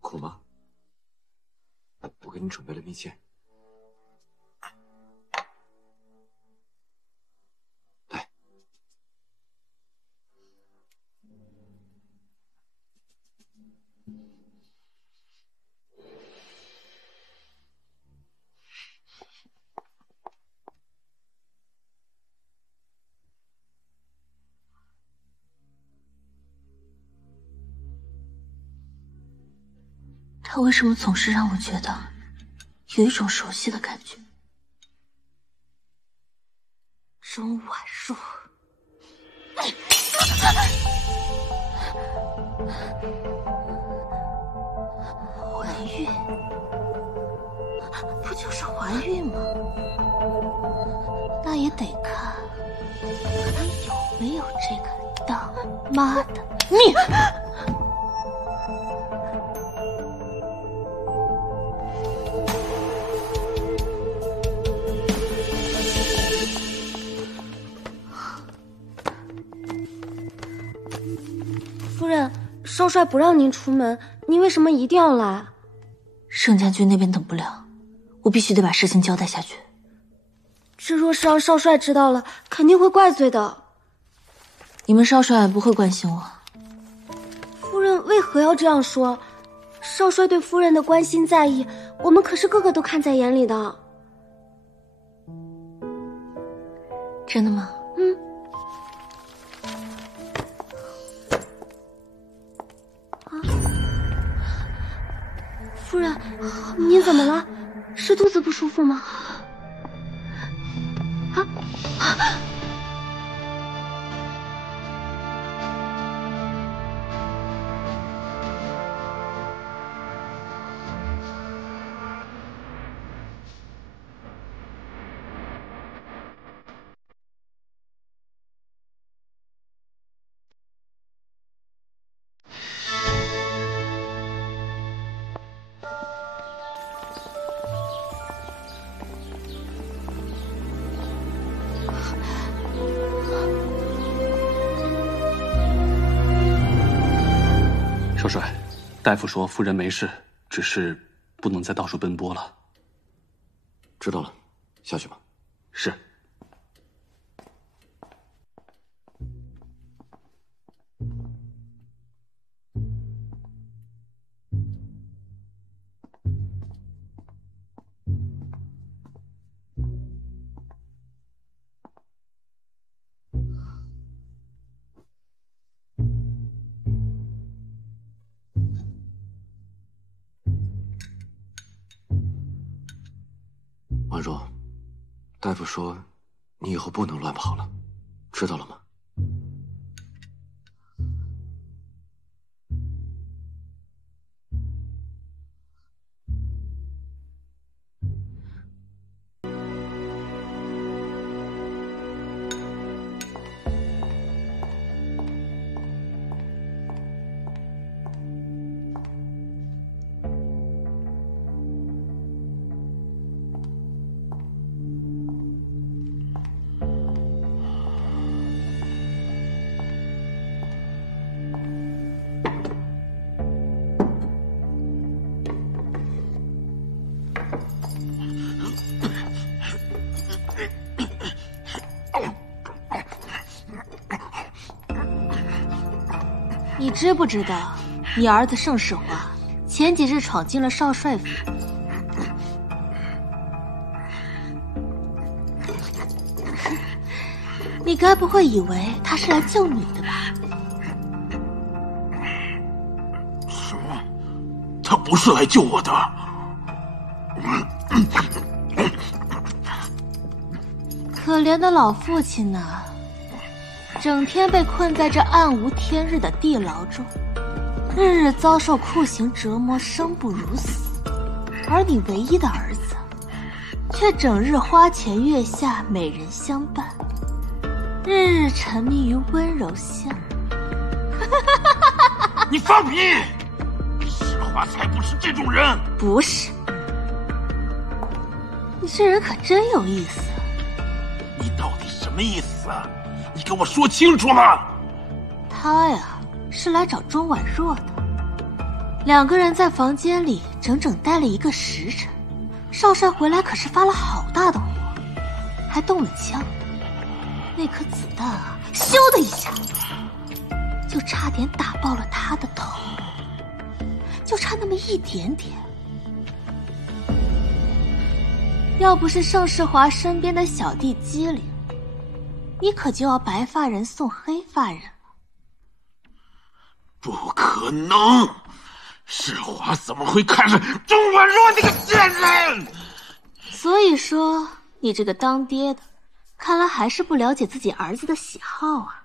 苦吗？我给你准备了蜜饯。来，他为什么总是让我觉得有一种熟悉的感觉？钟婉若，怀孕，不就是怀孕吗？那也得看她有没有这个当妈的命。夫人，少帅不让您出门，您为什么一定要来？盛家军那边等不了，我必须得把事情交代下去。这若是让少帅知道了，肯定会怪罪的。你们少帅不会关心我。夫人为何要这样说？少帅对夫人的关心在意，我们可是个个都看在眼里的。真的吗？嗯。夫人，您怎么了？是肚子不舒服吗？啊！少帅，大夫说夫人没事，只是不能再到处奔波了。知道了，下去吧。是。婉若，大夫说你以后不能乱跑了，知道了吗？你知不知道，你儿子盛世华前几日闯进了少帅府？你该不会以为他是来救你的吧？什么？他不是来救我的。可怜的老父亲呐，整天被困在这暗无天日的地牢中，日日遭受酷刑折磨，生不如死。而你唯一的儿子，却整日花前月下美人相伴，日日沉迷于温柔乡。你放屁！世华才不是这种人。不是，你这人可真有意思。你到底什么意思啊？你给我说清楚了。他呀，是来找钟婉若的。2个人在房间里整整待了1个时辰。少帅回来可是发了好大的火，还动了枪。那颗子弹啊，咻的一下，就差点打爆了他的头，就差那么一点点。要不是盛世华身边的小弟机灵，你可就要白发人送黑发人了。不可能！世华怎么会看上钟婉若那个贱人？所以说，你这个当爹的，看来还是不了解自己儿子的喜好啊！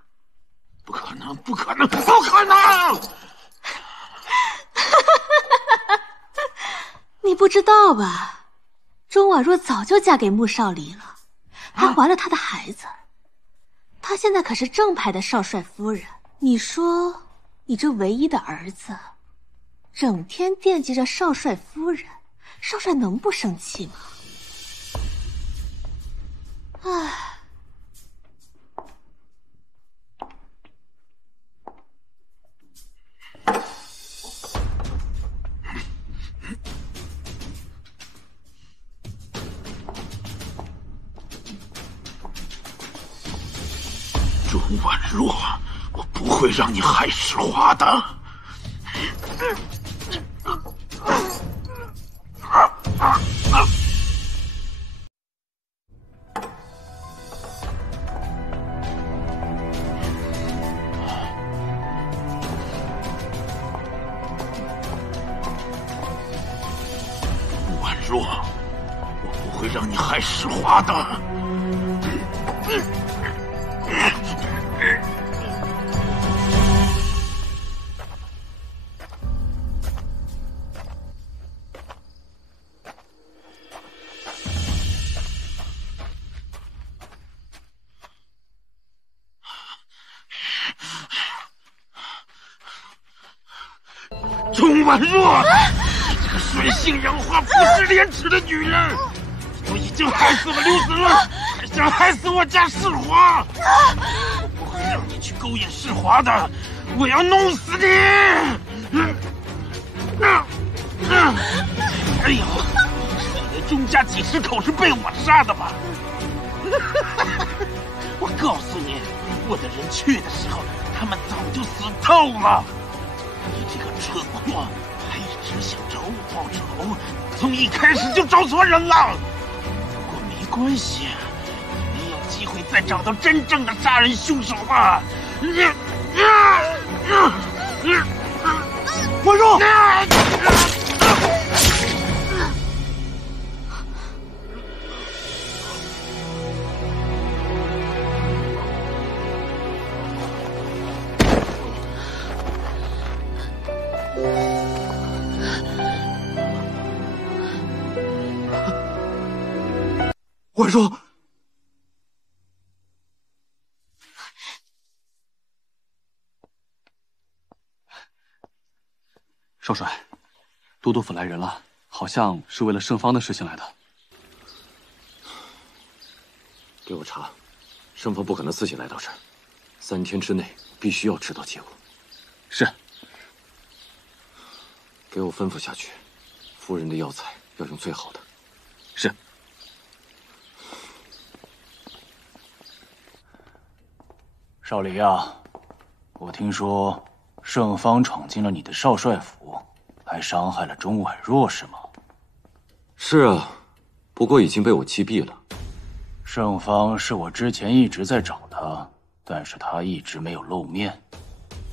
不可能！不可能！不可能！你不知道吧？钟婉若早就嫁给穆少离了，还怀了他的孩子。她现在可是正牌的少帅夫人。你说，你这唯一的儿子，整天惦记着少帅夫人，少帅能不生气吗？唉。钟婉若，我不会让你害世华的。婉若，我不会让你害世华的。钟婉若，你这个水性杨花、不知廉耻的女人，你都已经害死了刘子润，还想害死我家世华！我不会让你去勾引世华的，我要弄死你！哎呦，你的钟家几10口是被我杀的吧？我告诉你，我的人去的时候，他们早就死透了。你这个蠢货，还一直想找我报仇，从一开始就找错人了。不过没关系，你没有机会再找到真正的杀人凶手了。婉若，婉若，少帅，都督府来人了，好像是为了圣方的事情来的。给我查，圣方不可能自己来到这儿，3天之内必须要知道结果。是。给我吩咐下去，夫人的药材要用最好的。是。少离啊，我听说圣方闯进了你的少帅府，还伤害了钟婉若，是吗？是啊，不过已经被我击毙了。圣方是我之前一直在找他，但是他一直没有露面，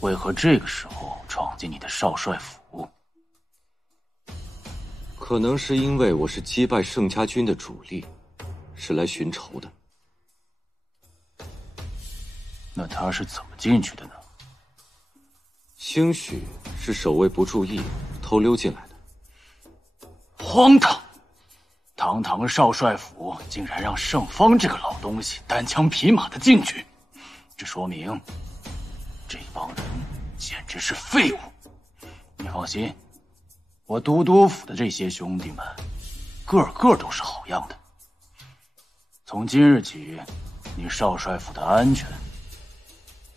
为何这个时候闯进你的少帅府？可能是因为我是击败盛家军的主力，是来寻仇的。那他是怎么进去的呢？兴许是守卫不注意，偷溜进来的。荒唐！堂堂少帅府竟然让盛方这个老东西单枪匹马的进去，这说明这帮人简直是废物。你放心，我都督府的这些兄弟们，个个都是好样的。从今日起，你少帅府的安全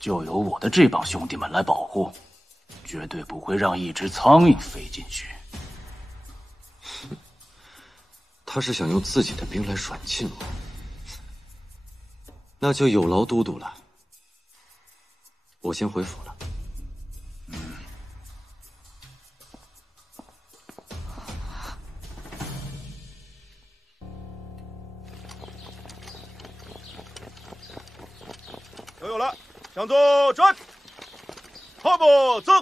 就由我的这帮兄弟们来保护，绝对不会让一只苍蝇飞进去。他是想用自己的兵来软禁我，那就有劳都督了。我先回府了。都有了，向左转，后步走。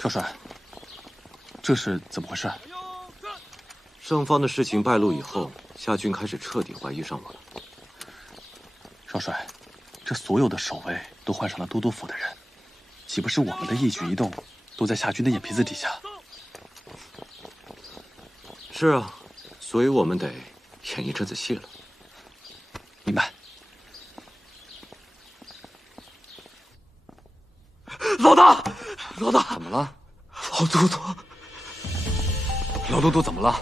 少帅，这是怎么回事？盛方的事情败露以后，夏军开始彻底怀疑上我了。少帅，这所有的守卫都换上了都督府的人，岂不是我们的一举一动都在夏军的眼皮子底下？是啊，所以我们得演一阵子戏了。明白。老大，老大，怎么了？老都督，老都督怎么了？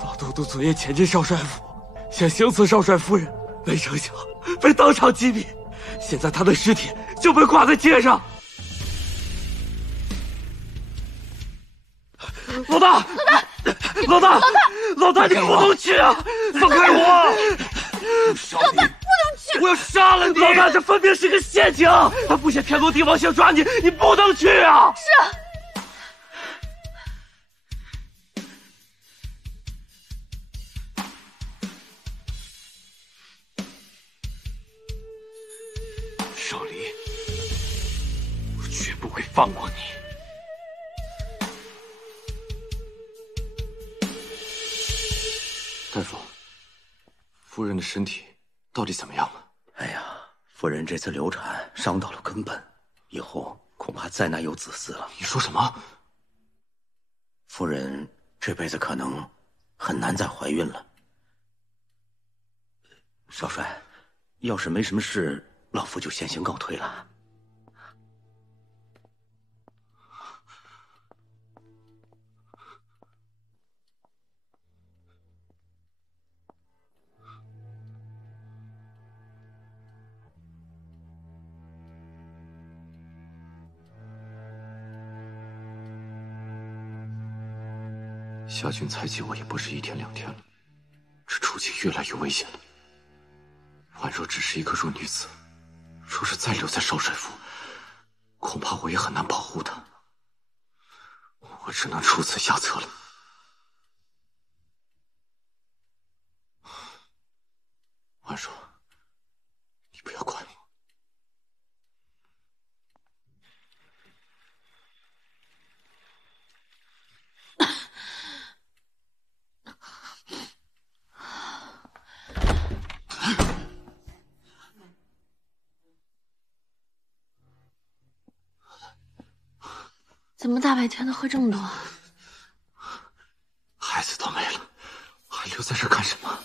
老都督昨夜前进少帅府，想行刺少帅夫人，没成想被当场击毙。现在他的尸体就被挂在街上。老大，老大，老大，你不能去啊！放开我！老大，不能去！我要杀了你！老大，这分明是个陷阱！他布下天罗地网想抓你，你不能去啊！是。少离，我绝不会放过你。大夫，夫人的身体到底怎么样了？哎呀，夫人这次流产伤到了根本，以后恐怕再难有子嗣了。你说什么？夫人这辈子可能很难再怀孕了。少帅，要是没什么事，老夫就先行告退了。夏军猜忌我也不是一天两天了，这处境越来越危险了。宛若只是一个弱女子，若是再留在少帅府，恐怕我也很难保护她。我只能出此下策了。宛若，你不要怪我。怎么大白天的喝这么多？孩子都没了，还留在这干什么？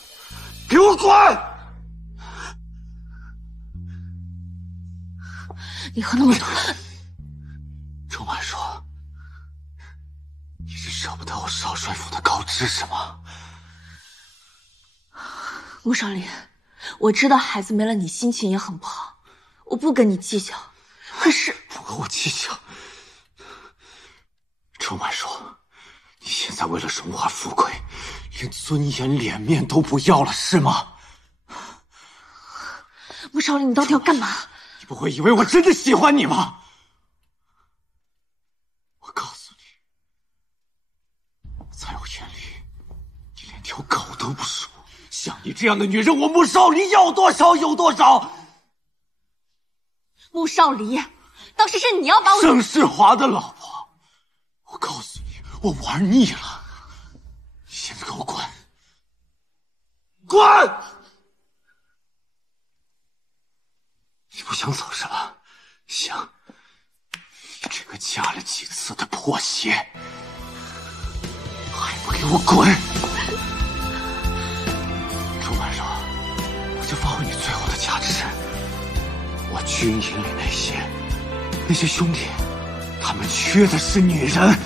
给我滚！你喝那么多，钟婉说：“你是舍不得我少帅府的高枝是吗？”穆少林，我知道孩子没了，你心情也很不好，我不跟你计较。可是不和我计较。钟婉说：“你现在为了荣华富贵，连尊严脸面都不要了，是吗？”穆少林，你到底要干嘛？你不会以为我真的喜欢你吗？我告诉你，在我眼里，你连条狗都不如。像你这样的女人，我穆少离要多少有多少。穆少离，当时是你要把我盛世华的老婆。我告诉你，我玩腻了，你现在给我滚！滚！你不想走是吧？行，你这个加了几次的破鞋，还不给我滚！钟婉若，我就发挥你最后的价值。我军营里那些兄弟，他们缺的是女人。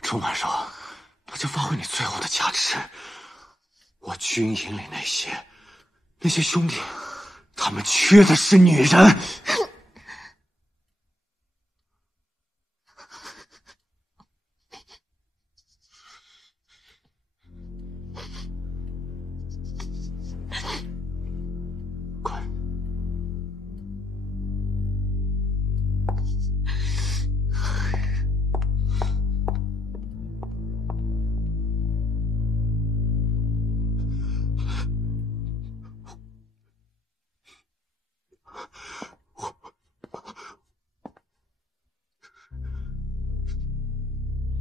钟婉若，我就发挥你最后的价值。我军营里那些兄弟，他们缺的是女人。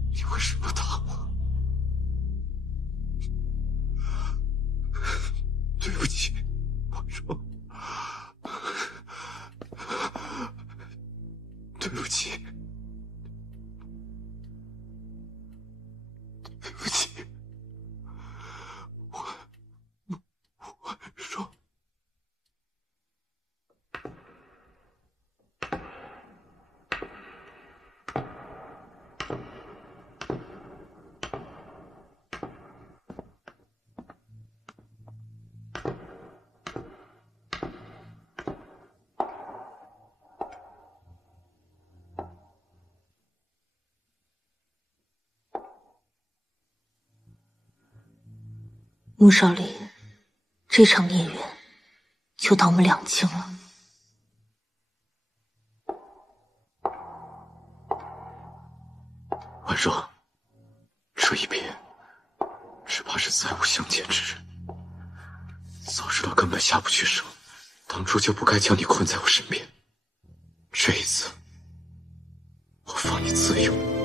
你为什么打我？对不起，婉若，对不起，对不起，婉若。穆少林，这场孽缘就当我们两清了。婉若，这一别，只怕是再无相见之日。早知道根本下不去手，当初就不该将你困在我身边。这一次，我放你自由。